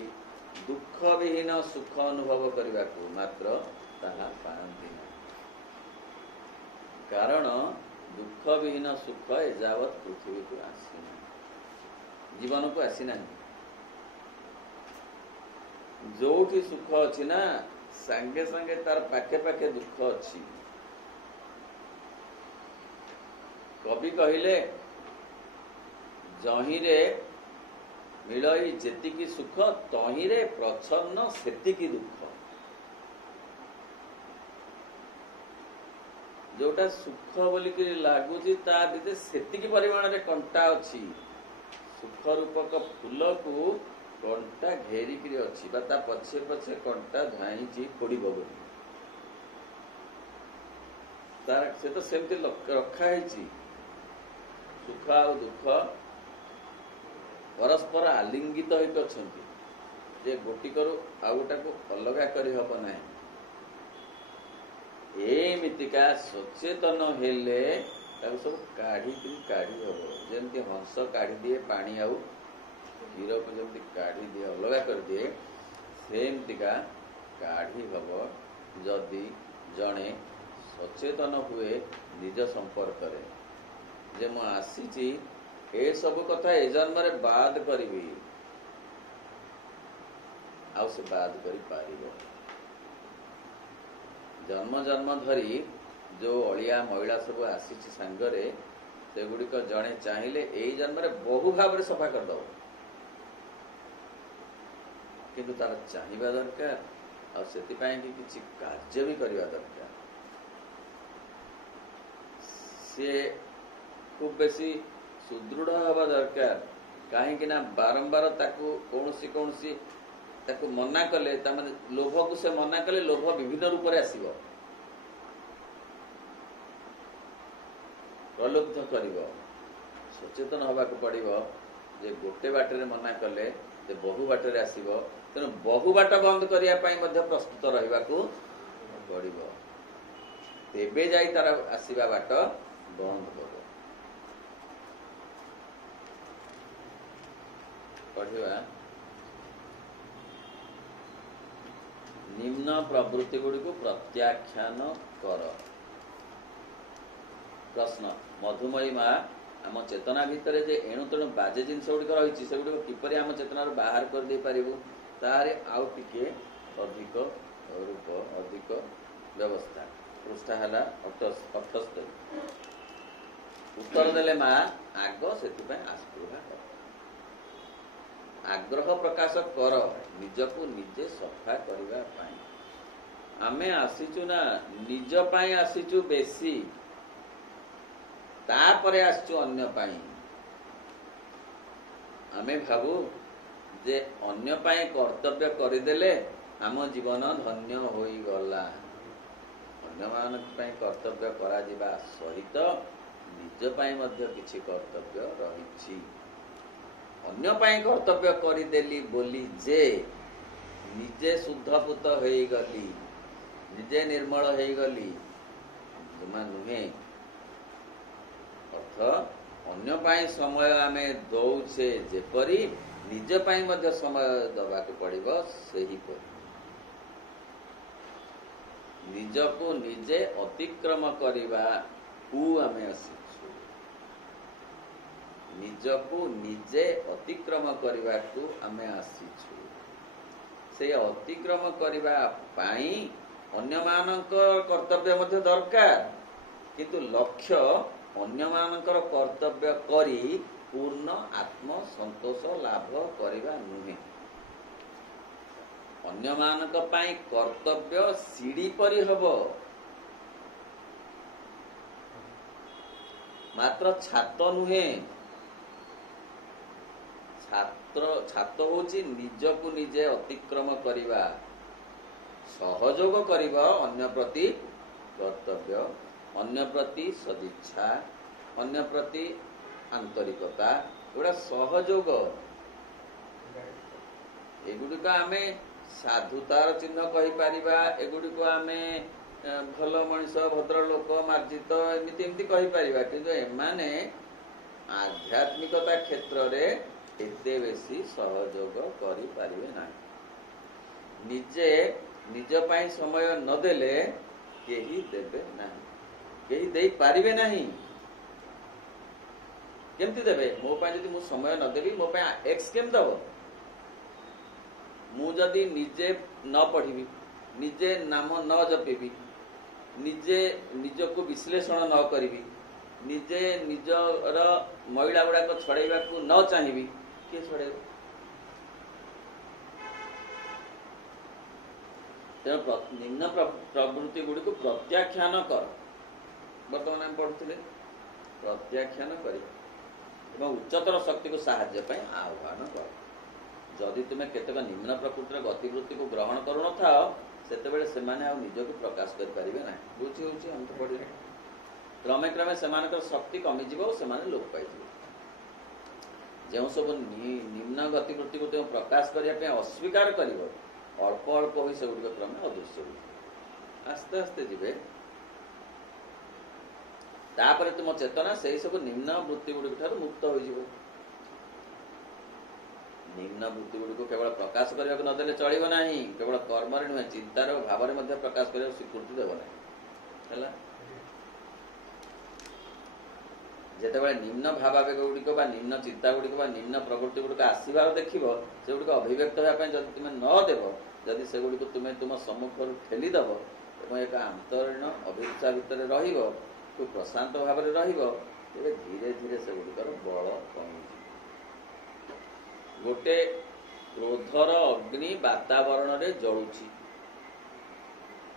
ଦୁଃଖ ବିହୀନ ସୁଖ ଅନୁଭବ କରିବାକୁ, ମାତ୍ର ତାହା ପାଆନ୍ତି ନାହିଁ। କାରଣ ଦୁଃଖ ବିହୀନ ସୁଖ ଏଯାବତ୍ ପୃଥିବୀକୁ ଆସିନାହିଁ, ଜୀବନକୁ ଆସିନାହିଁ। ଯୋଉଠି ସୁଖ ଅଛି ନା ସାଙ୍ଗେ ସାଙ୍ଗେ ତାର ପାଖେ ପାଖେ ଦୁଃଖ ଅଛି। କବି କହିଲେ ଯହିଁରେ ମିଳଇ ଯେତିକି ସୁଖ, ତହିଁରେ ପ୍ରଚ୍ଛନ୍ନ ସେତିକି ଦୁଃଖ। ଯୋଉଟା ସୁଖ ବୋଲିକି ଲାଗୁଛି ତା ଭିତରେ ସେତିକି ପରିମାଣରେ କଣ୍ଟା ଅଛି। ସୁଖ ରୂପକ ଫୁଲକୁ କଣ୍ଟା ଘେରିକିରି ଅଛି, ବା ତା ପଛେ ପଛେ କଣ୍ଟା ଧାଇଁଛି ପୋଡ଼ିବ ବୋଲି। ତାର ସେ ତ ସେମିତି ରଖା ହେଇଛି। ସୁଖ ଆଉ ଦୁଃଖ ପରସ୍ପର ଆଲିଙ୍ଗିତ ହେଇକି ଅଛନ୍ତି, ଯେ ଗୋଟିକରୁ ଆଉ ଗୋଟାକୁ ଅଲଗା କରିହବ ନାହିଁ। ଏମିତିକା ସଚେତନ ହେଲେ ତାକୁ ସବୁ କାଢି ହବ। ଯେମିତି ହଂସ କାଢି ଦିଏ ପାଣି ଆଉ କ୍ଷୀରକୁ ଯେମିତି କାଢି ଦିଏ, ଅଲଗା କରିଦିଏ, ସେମିତିକା କାଢି ହବ ଯଦି ଜଣେ ସଚେତନ ହୁଏ ନିଜ ସମ୍ପର୍କରେ, ଯେ ମୁଁ ଆସିଛି ଏସବୁ କଥା ଏ ଜନ୍ମରେ ବାଦ କରିବି, ଆଉ ସେ ବାଦ କରିପାରିବ। ଜନ୍ମ ଜନ୍ମ ଧରି ଯୋଉ ଅଳିଆ ମଇଳା ସବୁ ଆସିଛି ସାଙ୍ଗରେ, ସେଗୁଡିକ ଜଣେ ଚାହିଁଲେ ଏଇ ଜନ୍ମରେ ବହୁ ଭାବରେ ସଫା କରିଦବ। କିନ୍ତୁ ତାର ଚାହିଁବା ଦରକାର, ଆଉ ସେଥିପାଇଁ କି କିଛି କାର୍ଯ୍ୟ ବି କରିବା ଦରକାର। ସିଏ ଖୁବ ବେଶୀ ସୁଦୃଢ ହେବା ଦରକାର। କାହିଁକି ନା ବାରମ୍ବାର ତାକୁ କୌଣସି ତାକୁ ମନା କଲେ, ତାମାନେ ଲୋଭକୁ ସେ ମନା କଲେ, ଲୋଭ ବିଭିନ୍ନ ରୂପରେ ଆସିବ, ପ୍ରଲୁବ୍ଧ କରିବ। ସଚେତନ ହେବାକୁ ପଡିବ ଯେ ଗୋଟେ ବାଟରେ ମନା କଲେ ସେ ବହୁ ବାଟରେ ଆସିବ। ତେଣୁ ବହୁ ବାଟ ବନ୍ଦ କରିବା ପାଇଁ ମଧ୍ୟ ପ୍ରସ୍ତୁତ ରହିବାକୁ ପଡିବ, ତେବେ ଯାଇ ତାର ଆସିବା ବାଟ ବନ୍ଦ ହେବ। ପଢିବା ନିମ୍ନ ପ୍ରବୃତ୍ତି ଗୁଡିକୁ ପ୍ରତ୍ୟାଖ୍ୟାନ କର। ପ୍ରଶ୍ନ, ମଧୁମୟୀ ମା ଆମ ଚେତନା ଭିତରେ ଯେ ଏଣୁ ତେଣୁ ବାଜେ ଜିନିଷ ଗୁଡିକ ରହିଛି, ସେଗୁଡିକ କିପରି ଆମ ଚେତନାରୁ ବାହାର କରିଦେଇ ପାରିବୁ? ତାର ଆଉ ଟିକେ ଅଧିକ ରୂପ, ଅଧିକ ବ୍ୟବସ୍ଥା। ପୃଷ୍ଠା ହେଲା 78। ଉତ୍ତର ଦେଲେ ମା, ଆଗ ସେଥିପାଇଁ ଆସ୍ପୃହା କର, ଆଗ୍ରହ ପ୍ରକାଶ କର ନିଜକୁ ନିଜେ ସଫା କରିବା ପାଇଁ। ଆମେ ଆସିଛୁ ନା ନିଜ ପାଇଁ ଆସିଛୁ ବେଶୀ, ତାପରେ ଆସିଛୁ ଅନ୍ୟ ପାଇଁ। ଆମେ ଭାବୁ ଯେ ଅନ୍ୟ ପାଇଁ କର୍ତ୍ତବ୍ୟ କରିଦେଲେ ଆମ ଜୀବନ ଧନ୍ୟ ହୋଇଗଲା। ଅନ୍ୟମାନଙ୍କ ପାଇଁ କର୍ତ୍ତବ୍ୟ କରାଯିବା ସହିତ ନିଜ ପାଇଁ ମଧ୍ୟ କିଛି କର୍ତ୍ତବ୍ୟ ରହିଛି। ଅନ୍ୟ ପାଇଁ କର୍ତ୍ତବ୍ୟ କରିଦେଲି ବୋଲି ଯେ ନିଜେ ଶୁଦ୍ଧପୂତ ହେଇଗଲି, ନିଜେ ନିର୍ମଳ ହେଇଗଲି, ଜମା ନୁହେଁ। ଅର୍ଥ ଅନ୍ୟ ପାଇଁ ସମୟ ଆମେ ଦଉଛେ ଯେପରି, ନିଜ ପାଇଁ ମଧ୍ୟ ସମୟ ଦବାକୁ ପଡିବ ସେହିପରି। ନିଜକୁ ନିଜେ ଅତିକ୍ରମ କରିବାକୁ ଆମେ ଆସିଛୁ। ନିଜକୁ ନିଜେ ଅତିକ୍ରମ କରିବାକୁ ଆମେ ଆସିଛୁ। ସେଇ ଅତିକ୍ରମ କରିବା ପାଇଁ ଅନ୍ୟମାନଙ୍କ କର୍ତ୍ତବ୍ୟ ମଧ୍ୟ ଦରକାର, କିନ୍ତୁ ଲକ୍ଷ୍ୟ ଅନ୍ୟମାନଙ୍କର କର୍ତ୍ତବ୍ୟ କରି ପୂର୍ଣ୍ଣ ଆତ୍ମସନ୍ତୋଷ ଲାଭ କରିବା ନୁହେଁ। ଅନ୍ୟମାନଙ୍କ ପାଇଁ କର୍ତ୍ତବ୍ୟ ସିଡ଼ି ପରି ହବ, ମାତ୍ର ଛାତ ନୁହେଁ। ଛାତ ହଉଛି ନିଜକୁ ନିଜେ ଅତିକ୍ରମ କରିବା, ସହଯୋଗ କରିବା ଅନ୍ୟ ପ୍ରତି କର୍ତ୍ତବ୍ୟ, ଅନ୍ୟ ପ୍ରତି ସଦିଚ୍ଛା, ଅନ୍ୟ ପ୍ରତି ଆନ୍ତରିକତା, ଏଗୁଡ଼ା ସହଯୋଗ। ଏଗୁଡ଼ିକ ଆମେ ସାଧୁତାର ଚିହ୍ନ କହିପାରିବା, ଏଗୁଡ଼ିକୁ ଆମେ ଭଲ ମଣିଷ, ଭଦ୍ର ଲୋକ, ମାର୍ଜିତ ଏମିତି ଏମିତି କହିପାରିବା, କିନ୍ତୁ ଏମାନେ ଆଧ୍ୟାତ୍ମିକତା କ୍ଷେତ୍ରରେ ଏତେ ବେଶୀ ସହଯୋଗ କରିପାରିବେ ନାହିଁ। ନିଜେ ନିଜ ପାଇଁ ସମୟ ନଦେଲେ କେହି ଦେବେ ନାହିଁ, କେହି ଦେଇପାରିବେ ନାହିଁ। କେମିତି ଦେବେ? ମୋ ପାଇଁ ଯଦି ମୁଁ ସମୟ ନଦେବି, ମୋ ପାଇଁ ଏକ୍ସ କେମିତି ଦବ? ମୁଁ ଯଦି ନିଜେ ନ ପଢିବି, ନିଜେ ନାମ ନ ଜପିବି, ନିଜେ ନିଜକୁ ବିଶ୍ଳେଷଣ ନ କରିବି, ନିଜେ ନିଜର ମଇଳା ଗୁଡାକ ଛଡେଇବାକୁ ନ ଚାହିଁବି, କିଏ ଛଡେଇବ? ତେଣୁ ନିମ୍ନ ପ୍ରବୃତ୍ତି ଗୁଡିକୁ ପ୍ରତ୍ୟାଖ୍ୟାନ କର। ବର୍ତ୍ତମାନ ଆମେ ପଢୁଥିଲେ ପ୍ରତ୍ୟାଖ୍ୟାନ କରିବା ଏବଂ ଉଚ୍ଚତର ଶକ୍ତିକୁ ସାହାଯ୍ୟ ପାଇଁ ଆହ୍ୱାନ କର। ଯଦି ତୁମେ କେତେକ ନିମ୍ନ ପ୍ରକୃତିର ଗତିବୃତ୍ତିକୁ ଗ୍ରହଣ କରୁନଥାଅ, ସେତେବେଳେ ସେମାନେ ଆଉ ନିଜକୁ ପ୍ରକାଶ କରିପାରିବେ ନାହିଁ। ବୁଝି ହେଉଛି ଆମେ ତ ପଢିଲେ। କ୍ରମେ କ୍ରମେ ସେମାନଙ୍କର ଶକ୍ତି କମିଯିବ ଓ ସେମାନେ ଲୋପ ପାଇଯିବେ। ଯେଉଁ ସବୁ ନିମ୍ନ ଗତିବୃତ୍ତିକୁ ତୁମେ ପ୍ରକାଶ କରିବା ପାଇଁ ଅସ୍ୱୀକାର କରିବ, ଅଳ୍ପ ଅଳ୍ପ ହୋଇ ସେଗୁଡ଼ିକ କ୍ରମେ ଅଦୃଶ୍ୟ ହୋଇଯିବ। ଆସ୍ତେ ଆସ୍ତେ ଯିବେ। ତାପରେ ତୁମ ଚେତନା ସେହି ସବୁ ନିମ୍ନ ବୃତ୍ତି ଗୁଡ଼ିକ ଠାରୁ ମୁକ୍ତ ହୋଇଯିବ। ନିମ୍ନ ବୃତ୍ତି ଗୁଡ଼ିକୁ କେବଳ ପ୍ରକାଶ କରିବାକୁ ନଦେଲେ ଚଳିବ ନାହିଁ। କେବଳ କର୍ମରେ ନୁହେଁ, ଚିନ୍ତାର ଓ ଭାବରେ ମଧ୍ୟ ପ୍ରକାଶ କରିବାକୁ ସ୍ୱୀକୃତି ଦେବ ନାହିଁ। ହେଲା? ଯେତେବେଳେ ନିମ୍ନ ଭାବାବେଗ ଗୁଡ଼ିକ ବା ନିମ୍ନ ଚିନ୍ତା ଗୁଡ଼ିକ ବା ନିମ୍ନ ପ୍ରବୃତ୍ତି ଗୁଡ଼ିକ ଆସିବାର ଦେଖିବ, ସେଗୁଡ଼ିକ ଅଭିବ୍ୟକ୍ତ ହେବା ପାଇଁ ଯଦି ତୁମେ ନ ଦେବ, ଯଦି ସେଗୁଡ଼ିକୁ ତୁମେ ତୁମ ସମ୍ମୁଖରୁ ଠେଲିଦେବ ଏବଂ ଏକ ଆନ୍ତରୀଣ ଅଭିଚ୍ଛା ଭିତରେ ରହିବ, ପ୍ରଶାନ୍ତ ଭାବରେ ରହିବ, ତେବେ ଧୀରେ ଧୀରେ ସେଗୁଡ଼ିକର ବଳ କମିଯିବ। ଗୋଟେ କ୍ରୋଧର ଅଗ୍ନି ବାତାବରଣରେ ଜଳୁଛି,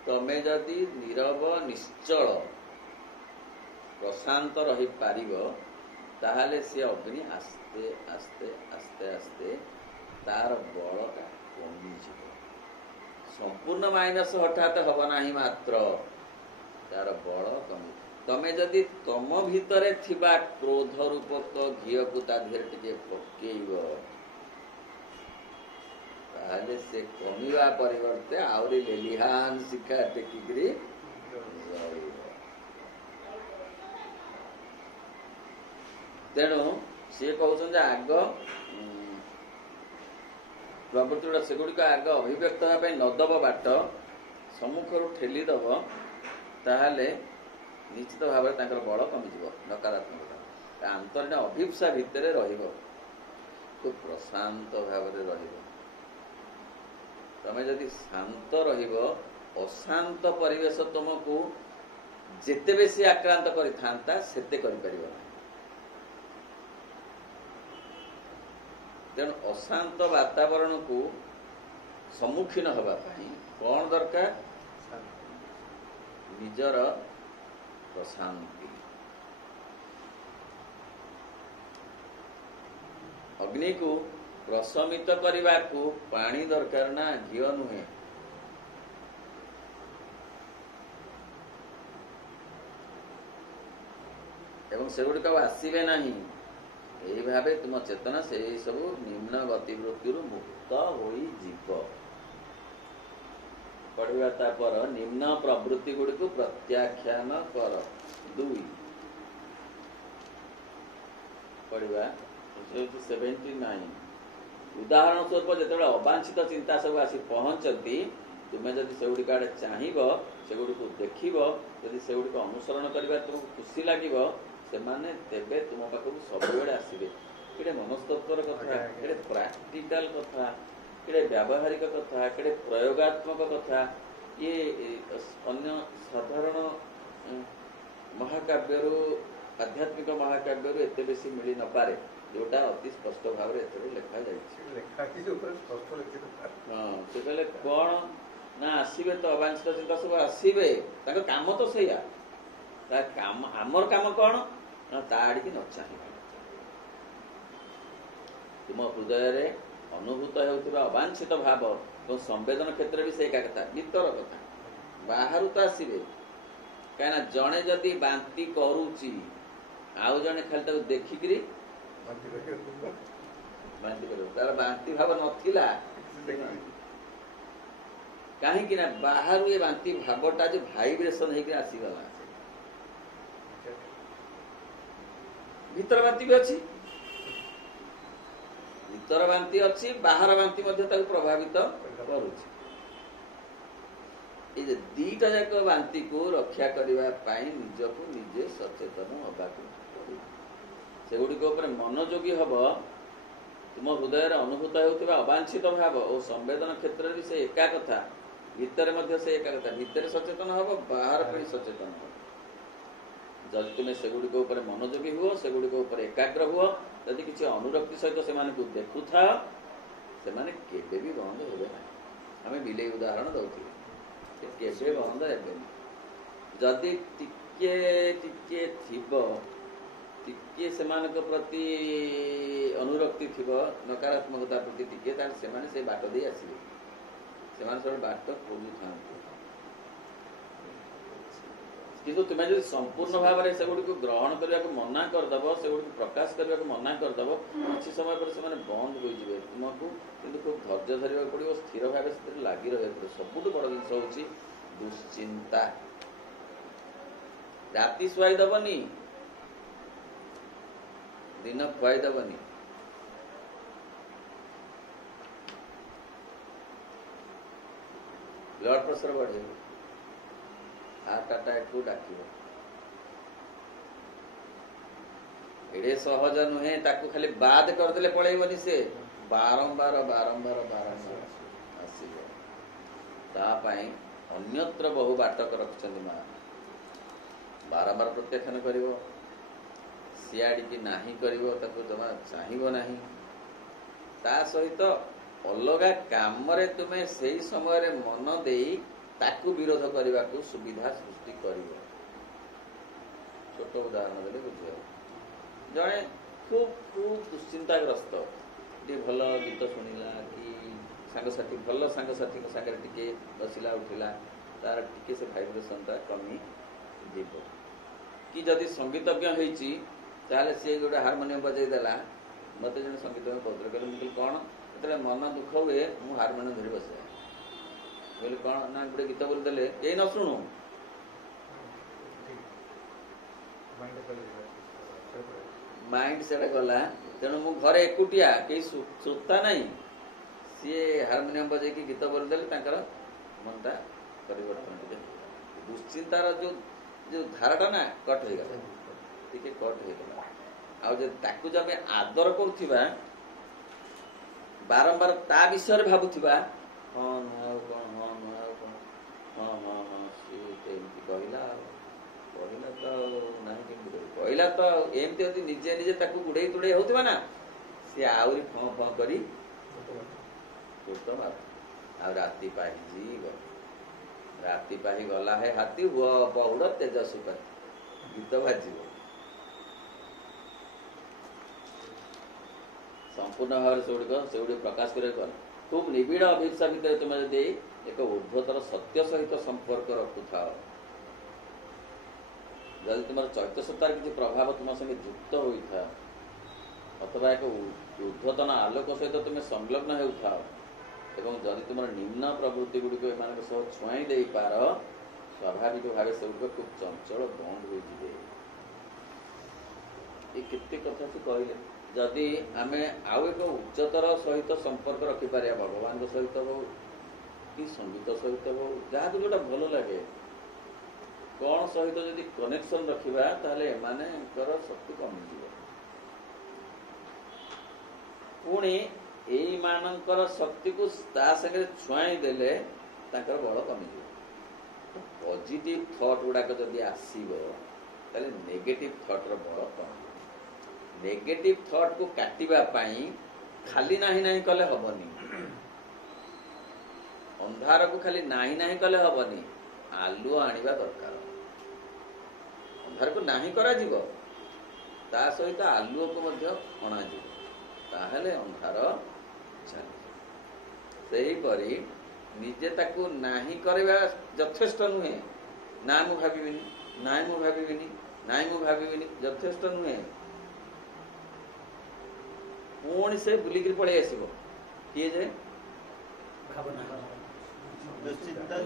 ତମେ ଯଦି ନୀରବ ନିଶ୍ଚଳ ପ୍ରଶାନ୍ତ ରହିପାରିବ, ତାହେଲେ ସେ ଅଗ୍ନି ଆସ୍ତେ ଆସ୍ତେ ଆସ୍ତେ ଆସ୍ତେ ତାର ବଳଟା କମିଯିବ। ସମ୍ପୂର୍ଣ୍ଣ ମାଇନସ ହଠାତ୍ ହବ ନାହିଁ, ମାତ୍ର ତାର ବଳ କମିଯିବ। ତମେ ଯଦି ତମ ଭିତରେ ଥିବା କ୍ରୋଧ ରୂପକ ଘିଅକୁ ତା ଦେହରେ ଟିକେ ପକେଇବ, ତାହେଲେ ସେ କମିବା ପରିବର୍ତ୍ତେ ଆହୁରି ଲେଲିହାନ ଶିଖା ଟେକିକିରି ରହିବ। ତେଣୁ ସିଏ କହୁଛନ୍ତି ଆଗ ପ୍ରବୃତ୍ତି ଗୁଡ଼ା ସେଗୁଡ଼ିକ ଆଗ ଅଭିବ୍ୟକ୍ତ ହେବା ପାଇଁ ନଦବ ବାଟ, ସମ୍ମୁଖରୁ ଠେଲିଦବ, ତାହେଲେ ନିଶ୍ଚିତ ଭାବରେ ତାଙ୍କର ବଳ କମିଯିବ। ନକାରାତ୍ମକତା ଆନ୍ତରୀଣ ଅଭିପ୍ସା ଭିତରେ ରହିବ, ଖୁବ୍ ପ୍ରଶାନ୍ତ ଭାବରେ ରହିବ। ତମେ ଯଦି ଶାନ୍ତ ରହିବ, ଅଶାନ୍ତ ପରିବେଶ ତୁମକୁ ଯେତେ ବେଶୀ ଆକ୍ରାନ୍ତ କରିଥାନ୍ତା ସେତେ କରିପାରିବ ନାହିଁ। ତେଣୁ ଅଶାନ୍ତ ବାତାବରଣକୁ ସମ୍ମୁଖୀନ ହେବା ପାଇଁ କ'ଣ ଦରକାର? ନିଜର ପ୍ରଶାନ୍ତି। ଅଗ୍ନିକୁ ପ୍ରଶମିତ କରିବାକୁ ପାଣି ଦରକାର ନା, ଘିଅ ନୁହେଁ। ଏବଂ ସେଗୁଡ଼ିକ ଆଉ ଆସିବେ ନାହିଁ। ଏହି ଭାବେ ତୁମ ଚେତନା ସେହି ସବୁ ନିମ୍ନ ଗତିବୃତ୍ତିରୁ ମୁକ୍ତ ହୋଇଯିବ। ପଢିବା ତାପରେ ନିମ୍ନ ପ୍ରବୃତ୍ତି ଗୁଡ଼ିକୁ ପ୍ରତ୍ୟାଖ୍ୟାନ କର। 2 ପଢିବା 79। ଉଦାହରଣ ସ୍ୱରୂପ ଯେତେବେଳେ ଅବାଞ୍ଛିତ ଚିନ୍ତା ସବୁ ଆସି ପହଞ୍ଚନ୍ତି, ତୁମେ ଯଦି ସେଗୁଡ଼ିକ ଆଡ଼େ ଚାହିଁବ, ସେଗୁଡ଼ିକୁ ଦେଖିବ, ଯଦି ସେଗୁଡ଼ିକ ଅନୁସରଣ କରିବା ତୁମକୁ ଖୁସି ଲାଗିବ, ସେମାନେ ତେବେ ତୁମ ପାଖକୁ ସବୁବେଳେ ଆସିବେ। ଏଇଟା ମନସ୍ତତ୍ୱର କଥା, ଏଇଟା ପ୍ରାକ୍ଟିକାଲ କଥା, ଏଇଟା ବ୍ୟାବହାରିକ କଥା, ଏଇଟା ପ୍ରୟୋଗାତ୍ମକ କଥା। ଇଏ ଅନ୍ୟ ସାଧାରଣ ମହାକାବ୍ୟରୁ आध्यात्मिक महाकाव्य एते बेसी मिली न पारे जोटा अति स्पष्ट भाव एथर लिखा जाए हाँ से कहले कौन ना आसवे तो अवांछित चिंता सब आसवे काम तो सैया काम आमर काम कौन ना ता आड़ की न चाहिए तुम हृदय अनुभूत होता अवांछित भाव तो संवेदन क्षेत्र भी से एका कथा भीतर कथा बाहर तो आसवे कहीं जड़े जदि बांती करुची आउ जड़े खाली ताको देखिकी बांती कर तार बांती भाव नथिला कहीं ना बाहर ये बांती भावटा जो भाइब्रेशन होकर आसीगला भीतर बांती भी अच्छी भीतर बांती अच्छी बाहर बांती मध्य ताको प्रभावित करुची ये दीटा जाक बांती को रक्षा करने निजको निजे सचेतन हवाक से गुड़िक मनोयोगी हम तुम हृदय अनुभूत होता अवांछित भाव और संवेदन क्षेत्र भी से एका कथा भीतर से एका कथा भीतर सचेतन हम बाहर पर सचेतन हो जब तुम्हें से गुड़िक मनोयोगी हुओ से गुड़िक एकाग्र हुओ जदि किसी अनुरक्ति सहित से देखु था से भी बंद हो आम बिले उदाहरण दौले केबे बंद हेबे जदि टिके टिके थिबो टिके सेमानक प्रति अनुरक्ति थिबो नकारात्मकता प्रति टिके तार सेमाने से बाट दे आसीबे सेमाने सब बाट खोजु थांते किंतु तुम जो संपूर्ण भाव में से गुड़ी को ग्रहण करने को मना करदेव से गुड़ी को प्रकाश करने को मना करदेव किसी समय पर से बंद हो तुमको किंतु खूब धैर्य धरवा पड़ो स्थिर भाव से लगी रहा सबुठ बड़ जिन हूँ दुश्चिंता राति शुआई दबनी दिन खुआई दबनी ब्लड प्रेशर बढ़े हार्ट अटैक को डाक एड़े सहज नुहे ताकू खाली बाद करदे पड़ेबनी से बारंबार बारंबार बारंबार आसो तापाई अन्यत्र बहु बाटक रखिंट माँ बारंबार प्रत्याख्यान कर सियाड़ी की नाही जमा चाहब ना ता सहित अलग काम तुम्हें से समय मन दे ताकू विरोध करने को सुविधा सृष्टि कर छोट उदाहरण देते बुझे जड़े खूब खूब दुश्चिंताग्रस्त भल गीत शुणिला कि सांगसाथी भल सांगसाथी सागर टिके बसला उठिला तार टिके से भाइब्रेशनटा कमी जीव कि जदि संगीतज्ञ होती सी गोटे हारमोनियम बजेदेला मत जन संगीतज्ञ कहते कहते कौन जो मन दुख हुए मुझे हारमोनियम धरी बस बोले कौन ना गोटे गीत बोलदेले यही न शुणु माइंड से गला तेणु मु घरे एकुटिया कहीं श्रोता नहीं सी हारमोनियम बजे गीत बोलदेले मनटा परिवर्तन दुश्चिंतार जो जो धाराटा ना कट हो गला टिके कट हो गला आकु जब आदर करुवा बारंबार ता विषय भावुवा हाँ नुआ कौन हाँ नुआ कौन हाँ हाँ हाँ सी कहला कहला तो ना कहला तो एमती यदि निजे निजे गुड़े तुड़े होता ना सी आहरी फँ फँ कर राति पाही राति पाही गला है हाथी हुआ बहुड़ तेजस्वी गीत बाजी संपूर्ण भाव से गुड़ प्रकाश कर खूब निबिड़ अभिप्सा भितर तुम जदि एक ऊर्ध्वतर सत्य सहित संपर्क रखुथा जदि तुम चैत्य सत्तार किसी प्रभाव तुम संगे युक्त होता अथवा एक ऊर्ध्वतन आलोक सहित तुम संलग्न होता एवं जदि तुम निम्न प्रवृत्ति गुड़िक एम छुआई दे पार स्वाभाविक भाव से गुड़िक खूब चंचल बंद हो केते कथा से कहले जदि आम आउ एक उच्चतर सहित संपर्क रखिपर भगवान सहित हो कि संगीत सहित हो जहाँ जोटा भल लगे कौन सहित जदि कनेक्शन रखा ताले एमानकर शक्ति कमिज पुणी एई मानकर शक्ति को ता संगे छुआई देले ताकर बल कमिज पॉजिटिव थॉट गुड़ाक जदि आसीबो ତାହେଲେ ନେଗେଟିଭ ଥଟ୍ର ବଳ କଣ? ନେଗେଟିଭ ଥଟ୍ କୁ କାଟିବା ପାଇଁ ଖାଲି ନାହିଁ ନାହିଁ କଲେ ହବନି, ଅନ୍ଧାରକୁ ଖାଲି ନାହିଁ ନାହିଁ କଲେ ହବନି, ଆଲୁଅ ଆଣିବା ଦରକାର। ଅନ୍ଧାରକୁ ନାହିଁ କରାଯିବ, ତା ସହିତ ଆଲୁଅକୁ ମଧ୍ୟ ଅଣାଯିବ, ତାହେଲେ ଅନ୍ଧାର ଚାଲିବ। ସେହିପରି ନିଜେ ତାକୁ ନାହିଁ କରିବା ଯଥେଷ୍ଟ ନୁହେଁ। ନା ମୁଁ ଭାବିବିନି, ନାଇଁ ମୁଁ ଭାବିବିନି, ନାଇଁ ମୁଁ ଭାବିବିନି ଯଥେଷ୍ଟ ନୁହେଁ। ପୁଣି ସେ ବୁଲିକିରି ପଳେଇ ଆସିବ। କିଏ ଯେ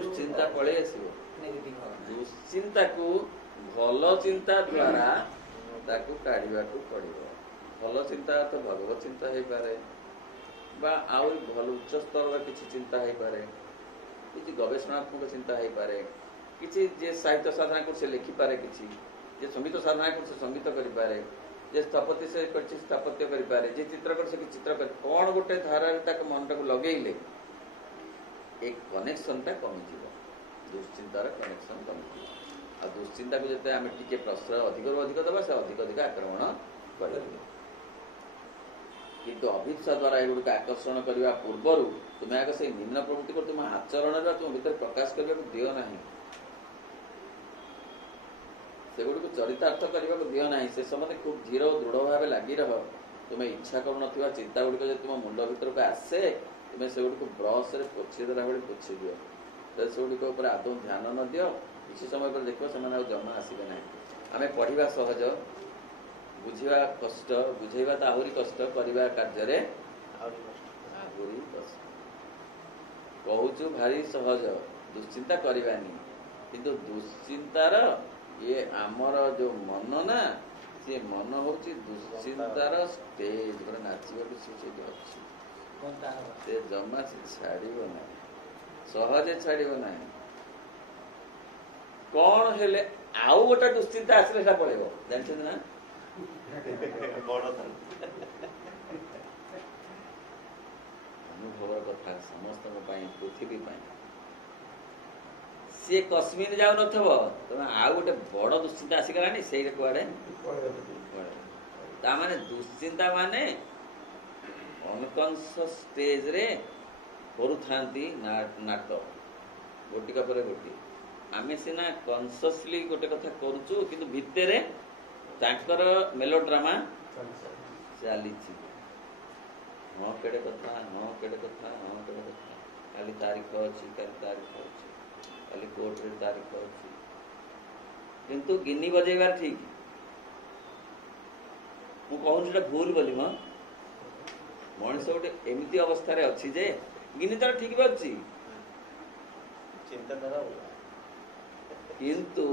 ଦୁଶ୍ଚିନ୍ତା ପଳେଇ ଆସିବ। ଦୁଶ୍ଚିନ୍ତାକୁ ଭଲ ଚିନ୍ତା ଦ୍ୱାରା ତାକୁ କାଢିବାକୁ ପଡିବ। ଭଲ ଚିନ୍ତା ତ ଭଗବତ ଚିନ୍ତା ହେଇପାରେ, ବା ଆହୁରି ଭଲ ଉଚ୍ଚ ସ୍ତରର କିଛି ଚିନ୍ତା ହେଇପାରେ, କିଛି ଗବେଷଣାତ୍ମକ ଚିନ୍ତା ହେଇପାରେ, କିଛି ଯେ ସାହିତ୍ୟ ସାଧନା କରୁଛି ସେ ଲେଖିପାରେ, କିଛି ଯେ ସଙ୍ଗୀତ ସାଧନା କରୁଛି ସେ ସଙ୍ଗୀତ କରିପାରେ, ଯେ ସ୍ଥାପତ୍ୟ ସେ କରିଛି ସ୍ଥାପତ୍ୟ କରିପାରେ, ଯେ ଚିତ୍ର କରିছে ସେ ଚିତ୍ର କରି, କ'ଣ ଗୋଟେ ଧାରାରେ ତାକୁ ମନଟାକୁ ଲଗେଇଲେ ଏ କନେକ୍ସନଟା କମିଯିବ, ଦୁଶ୍ଚିନ୍ତାର କନେକ୍ସନ କମିଯିବ। ଆଉ ଦୁଶ୍ଚିନ୍ତାକୁ ଯେତେ ଆମେ ଟିକେ ପ୍ରଶ୍ରୟ ଅଧିକରୁ ଅଧିକ ଦେବା ସେ ଅଧିକ ଅଧିକ ଆକ୍ରମଣ କରିବ। କିନ୍ତୁ ଅଭିପ୍ସା ଦ୍ୱାରା ଏଗୁଡ଼ିକ ଆକର୍ଷଣ କରିବା ପୂର୍ବରୁ ତୁମେ ଆଗ ସେଇ ନିମ୍ନ ପ୍ରବୃତ୍ତିକୁ ତୁମ ଆଚରଣରେ ତୁମ ଭିତରେ ପ୍ରକାଶ କରିବାକୁ ଦିଅ ନାହିଁ, ସେଗୁଡ଼ିକୁ ଚରିତାର୍ଥ କରିବାକୁ ଦିଅ ନାହିଁ। ସେ ସମୟରେ ଖୁବ୍ ଧୀର ଓ ଦୃଢ଼ ଭାବେ ଲାଗି ରହ। ତୁମେ ଇଚ୍ଛା କରୁନଥିବା ଚିନ୍ତା ଗୁଡ଼ିକ ଯଦି ତୁମ ମୁଣ୍ଡ ଭିତରକୁ ଆସେ, ତୁମେ ସେଗୁଡ଼ିକୁ ବ୍ରସ୍ରେ ପୋଛି ଦେଲା ଭଳି ପୋଛି ଦିଅ। ସେଗୁଡ଼ିକ ଉପରେ ଆଦୌ ଧ୍ୟାନ ନ ଦିଅ। କିଛି ସମୟ ପରେ ଦେଖିବ ସେମାନେ ଆଉ ଜମା ଆସିବେ ନାହିଁ। ଆମେ ପଢ଼ିବା ସହଜ, ବୁଝିବା କଷ୍ଟ, ବୁଝେଇବା ତ ଆହୁରି କଷ୍ଟ, କରିବା କାର୍ଯ୍ୟରେ ଆହୁରି କଷ୍ଟ। କହୁଛୁ ଭାରି ସହଜ, ଦୁଶ୍ଚିନ୍ତା କରିବାନି, କିନ୍ତୁ ଦୁଶ୍ଚିନ୍ତାର ଇଏ ଆମର ଯୋଉ ମନ ନା, ସିଏ ମନ ହଉଛି ଦୁଶ୍ଚିନ୍ତାର ଷ୍ଟେଜ, ଗୋଟେ ନାଚିବାକୁ ସେ ସେଠି ଅଛି। ସେ ଜମା ସେ ଛାଡ଼ିବ ନାହିଁ, ସହଜେ ଛାଡ଼ିବ ନାହିଁ। କ'ଣ ହେଲେ ଆଉ ଗୋଟେ ଦୁଶ୍ଚିନ୍ତା ଆସିଲେ ସେଟା ପଳେଇବ, ଜାଣିଛନ୍ତି ନା? ଅନୁଭବର କଥା ସମସ୍ତଙ୍କ ପାଇଁ, ପୃଥିବୀ ପାଇଁ। ସିଏ କଶ୍ମୀର ଯାଉନଥିବ, ତମେ ଆଉ ଗୋଟେ ବଡ ଦୁଶ୍ଚିନ୍ତା ଆସିଗଲାଣି, ସେଇଟା କୁଆଡେ ତାମାନେ ଦୁଶ୍ଚିନ୍ତା ମାନେ ଅନକନସିୟସ୍ ଷ୍ଟେଜରେ କରୁଥାନ୍ତି ନାଟ, ଗୋଟିକ ପରେ ଗୋଟିଏ। ଆମେ ସିନା କନସିୟସଲି ଗୋଟେ କଥା କରୁଛୁ, କିନ୍ତୁ ଭିତରେ ତାଙ୍କର ମେଲୋଡ୍ରାମା ଚାଲିଛି। ହଁ କେଡ଼େ କଥା, ହଁ କେଡ଼େ କଥା, ହଁ କେଡ଼େ କଥା, କାଲି ତାରିଖ ଅଛି, କାଲି ତାରିଖ ଅଛି, କାଲି କୋର୍ଟରେ ତାରିଖ ଅଛି, କିନ୍ତୁ ଗିନି ବଜେଇବାର ଠିକ। ମୁଁ କହୁନି ସେଟା ଭୁଲ ବୋଲି, ମଣିଷ ଗୋଟେ ଏମିତି ଅବସ୍ଥାରେ ଅଛି ଯେ ଗିନି ତାର ଠିକ ବି ଅଛି, କିନ୍ତୁ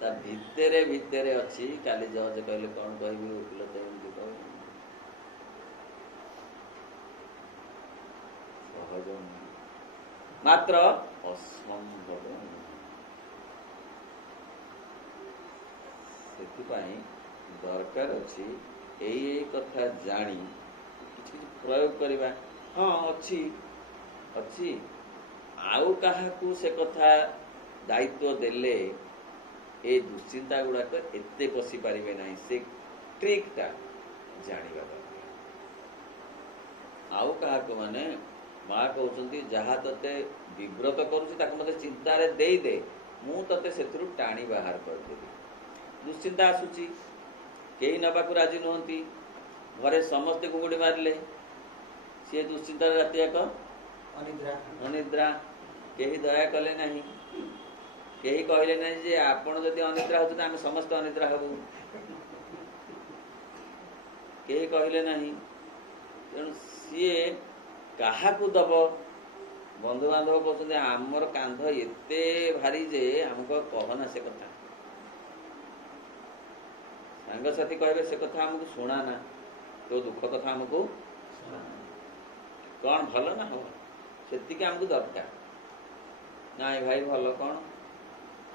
ତା ଭିତରେ ଭିତରେ ଅଛି କାଲି ଜଜ କହିଲେ କ'ଣ କହିବି, ଓକିଲ ତ ଏମିତି କହିବି। ସହଜ ନୁହେଁ, ମାତ୍ର ଅସମ୍ଭବ ନୁହେଁ। ସେଥିପାଇଁ ଦରକାର ଅଛି ଏଇ କଥା ଜାଣି କିଛି କିଛି ପ୍ରୟୋଗ କରିବା। ହଁ ଅଛି ଅଛି, ଆଉ କାହାକୁ ସେ କଥା ଦାୟିତ୍ୱ ଦେଲେ ଏ ଦୁଶ୍ଚିନ୍ତା ଗୁଡ଼ାକ ଏତେ ପଶି ପାରିବେ ନାହିଁ। ସେ ଟ୍ରିକ୍ଟା ଜାଣିବା ଦରକାର। ଆଉ କାହାକୁ ମାନେ ମା କହୁଛନ୍ତି ଯାହା ତତେ ବିବ୍ରତ କରୁଛି ତାକୁ ମତେ ଚିନ୍ତାରେ ଦେଇଦେ, ମୁଁ ତତେ ସେଥିରୁ ଟାଣି ବାହାର କରିଦେବି। ଦୁଶ୍ଚିନ୍ତା ଆସୁଛି, କେହି ନେବାକୁ ରାଜି ନୁହନ୍ତି, ଘରେ ସମସ୍ତେ ଘୁଙ୍ଗୁଡ଼ି ମାରିଲେ, ସିଏ ଦୁଶ୍ଚିନ୍ତାରେ ରାତି ଯାକ ଅନିଦ୍ରା, କେହି ଦୟା କଲେ ନାହିଁ, କେହି କହିଲେ ନାହିଁ ଯେ ଆପଣ ଯଦି ଅନିଦ୍ରା ହଉଛନ୍ତି ଆମେ ସମସ୍ତେ ଅନିଦ୍ରା ହବୁ, କେହି କହିଲେ ନାହିଁ। ତେଣୁ ସିଏ କାହାକୁ ଦବ? ବନ୍ଧୁବାନ୍ଧବ କହୁଛନ୍ତି ଆମର କାନ୍ଧ ଏତେ ଭାରି ଯେ ଆମକୁ କହନା ସେ କଥା, ସାଙ୍ଗସାଥି କହିବେ ସେ କଥା ଆମକୁ ଶୁଣାନା, ତୋ ଦୁଃଖ କଥା ଆମକୁ କ'ଣ ଭଲ ନା ହବ, ସେତିକି ଆମକୁ ଦରକାର। ନାଇଁ ଭାଇ ଭଲ କ'ଣ,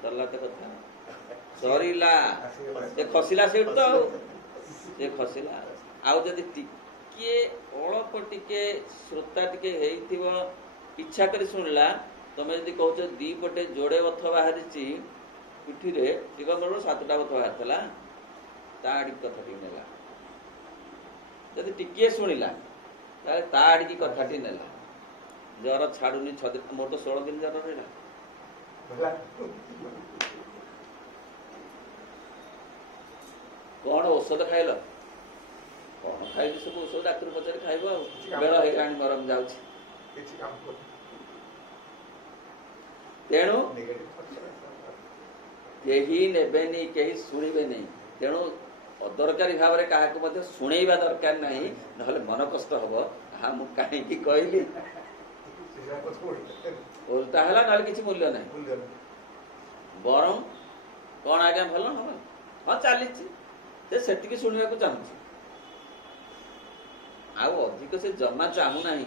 ସରିଲା ତ କଥା, ସରିଲା, ସେ ଖସିଲା ସେଇଠୁ ତ, ସେ ଖସିଲା। ଆଉ ଯଦି ଟିକେ ଅଳ୍ପ ଟିକେ ଶ୍ରୋତା ଟିକେ ହେଇଥିବ, ଇଚ୍ଛା କରି ଶୁଣିଲା, ତମେ ଯଦି କହୁଛ ଦି ପଟେ ଯୋଡ଼େ ଅର୍ଥ ବାହାରିଛି, ପିଠିରେ ଦିଗମ୍ବରରୁ 7ଟା ବଥ ବାହାରିଥିଲା, ତା ଆଡ଼ିକି କଥାଟି ନେଲା। ଯଦି ଟିକିଏ ଶୁଣିଲା ତାହେଲେ ତା ଆଡ଼ିକି କଥାଟି ନେଲା। ଜ୍ୱର ଛାଡୁନି 6 ଦିନ, ମୋର ତ 16 ଦିନ ଜ୍ୱର ରହିଲା। କଣ ଔଷଧ ଖାଇଲ? କଣ ଖାଇଲି, ସବୁ ଔଷଧ ଡାକ୍ତର ପଚାରି ଖାଇବ ଆଉ। ବେଳ ହେଇଗଲାଣି, ଗରମ ଯାଉଛି। ତେଣୁ କେହି ନେବେନି, କେହି ଶୁଣିବେନି। ତେଣୁ ଅଦରକାରୀ ଭାବରେ କାହାକୁ ମଧ୍ୟ ଶୁଣେଇବା ଦରକାର ନାହିଁ, ନହେଲେ ମନ କଷ୍ଟ ହବ। ମୁଁ କାହିଁକି କହିଲି, ଓଲଟା ହେଲା, ନହେଲେ କିଛି ମୂଲ୍ୟ ନାହିଁ। ବରଂ କଣ ଆଜ୍ଞା ଭଲ ହବ, ହଁ ଚାଲିଛି, ସେ ସେତିକି ଶୁଣିବାକୁ ଚାହୁଁଛି, ଆଉ ଅଧିକ ସେ ଜମା ଚାହୁଁନାହିଁ।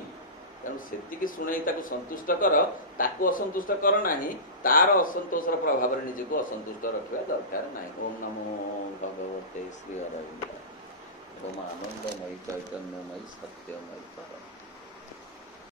ତେଣୁ ସେତିକି ଶୁଣେଇ ତାକୁ ସନ୍ତୁଷ୍ଟ କର, ତାକୁ ଅସନ୍ତୁଷ୍ଟ କର ନାହିଁ। ତାର ଅସନ୍ତୋଷର ପ୍ରଭାବରେ ନିଜକୁ ଅସନ୍ତୁଷ୍ଟ ରଖିବା ଦରକାର ନାହିଁ। ଓಂ ନମୋ ଭଗବତେ ଶ୍ରୀ ଅରବିନ୍ଦ। ଓମ୍ ଆନନ୍ଦମୟୀ ଚୈତନ୍ୟମୟୀ ସତ୍ୟମୟୀ।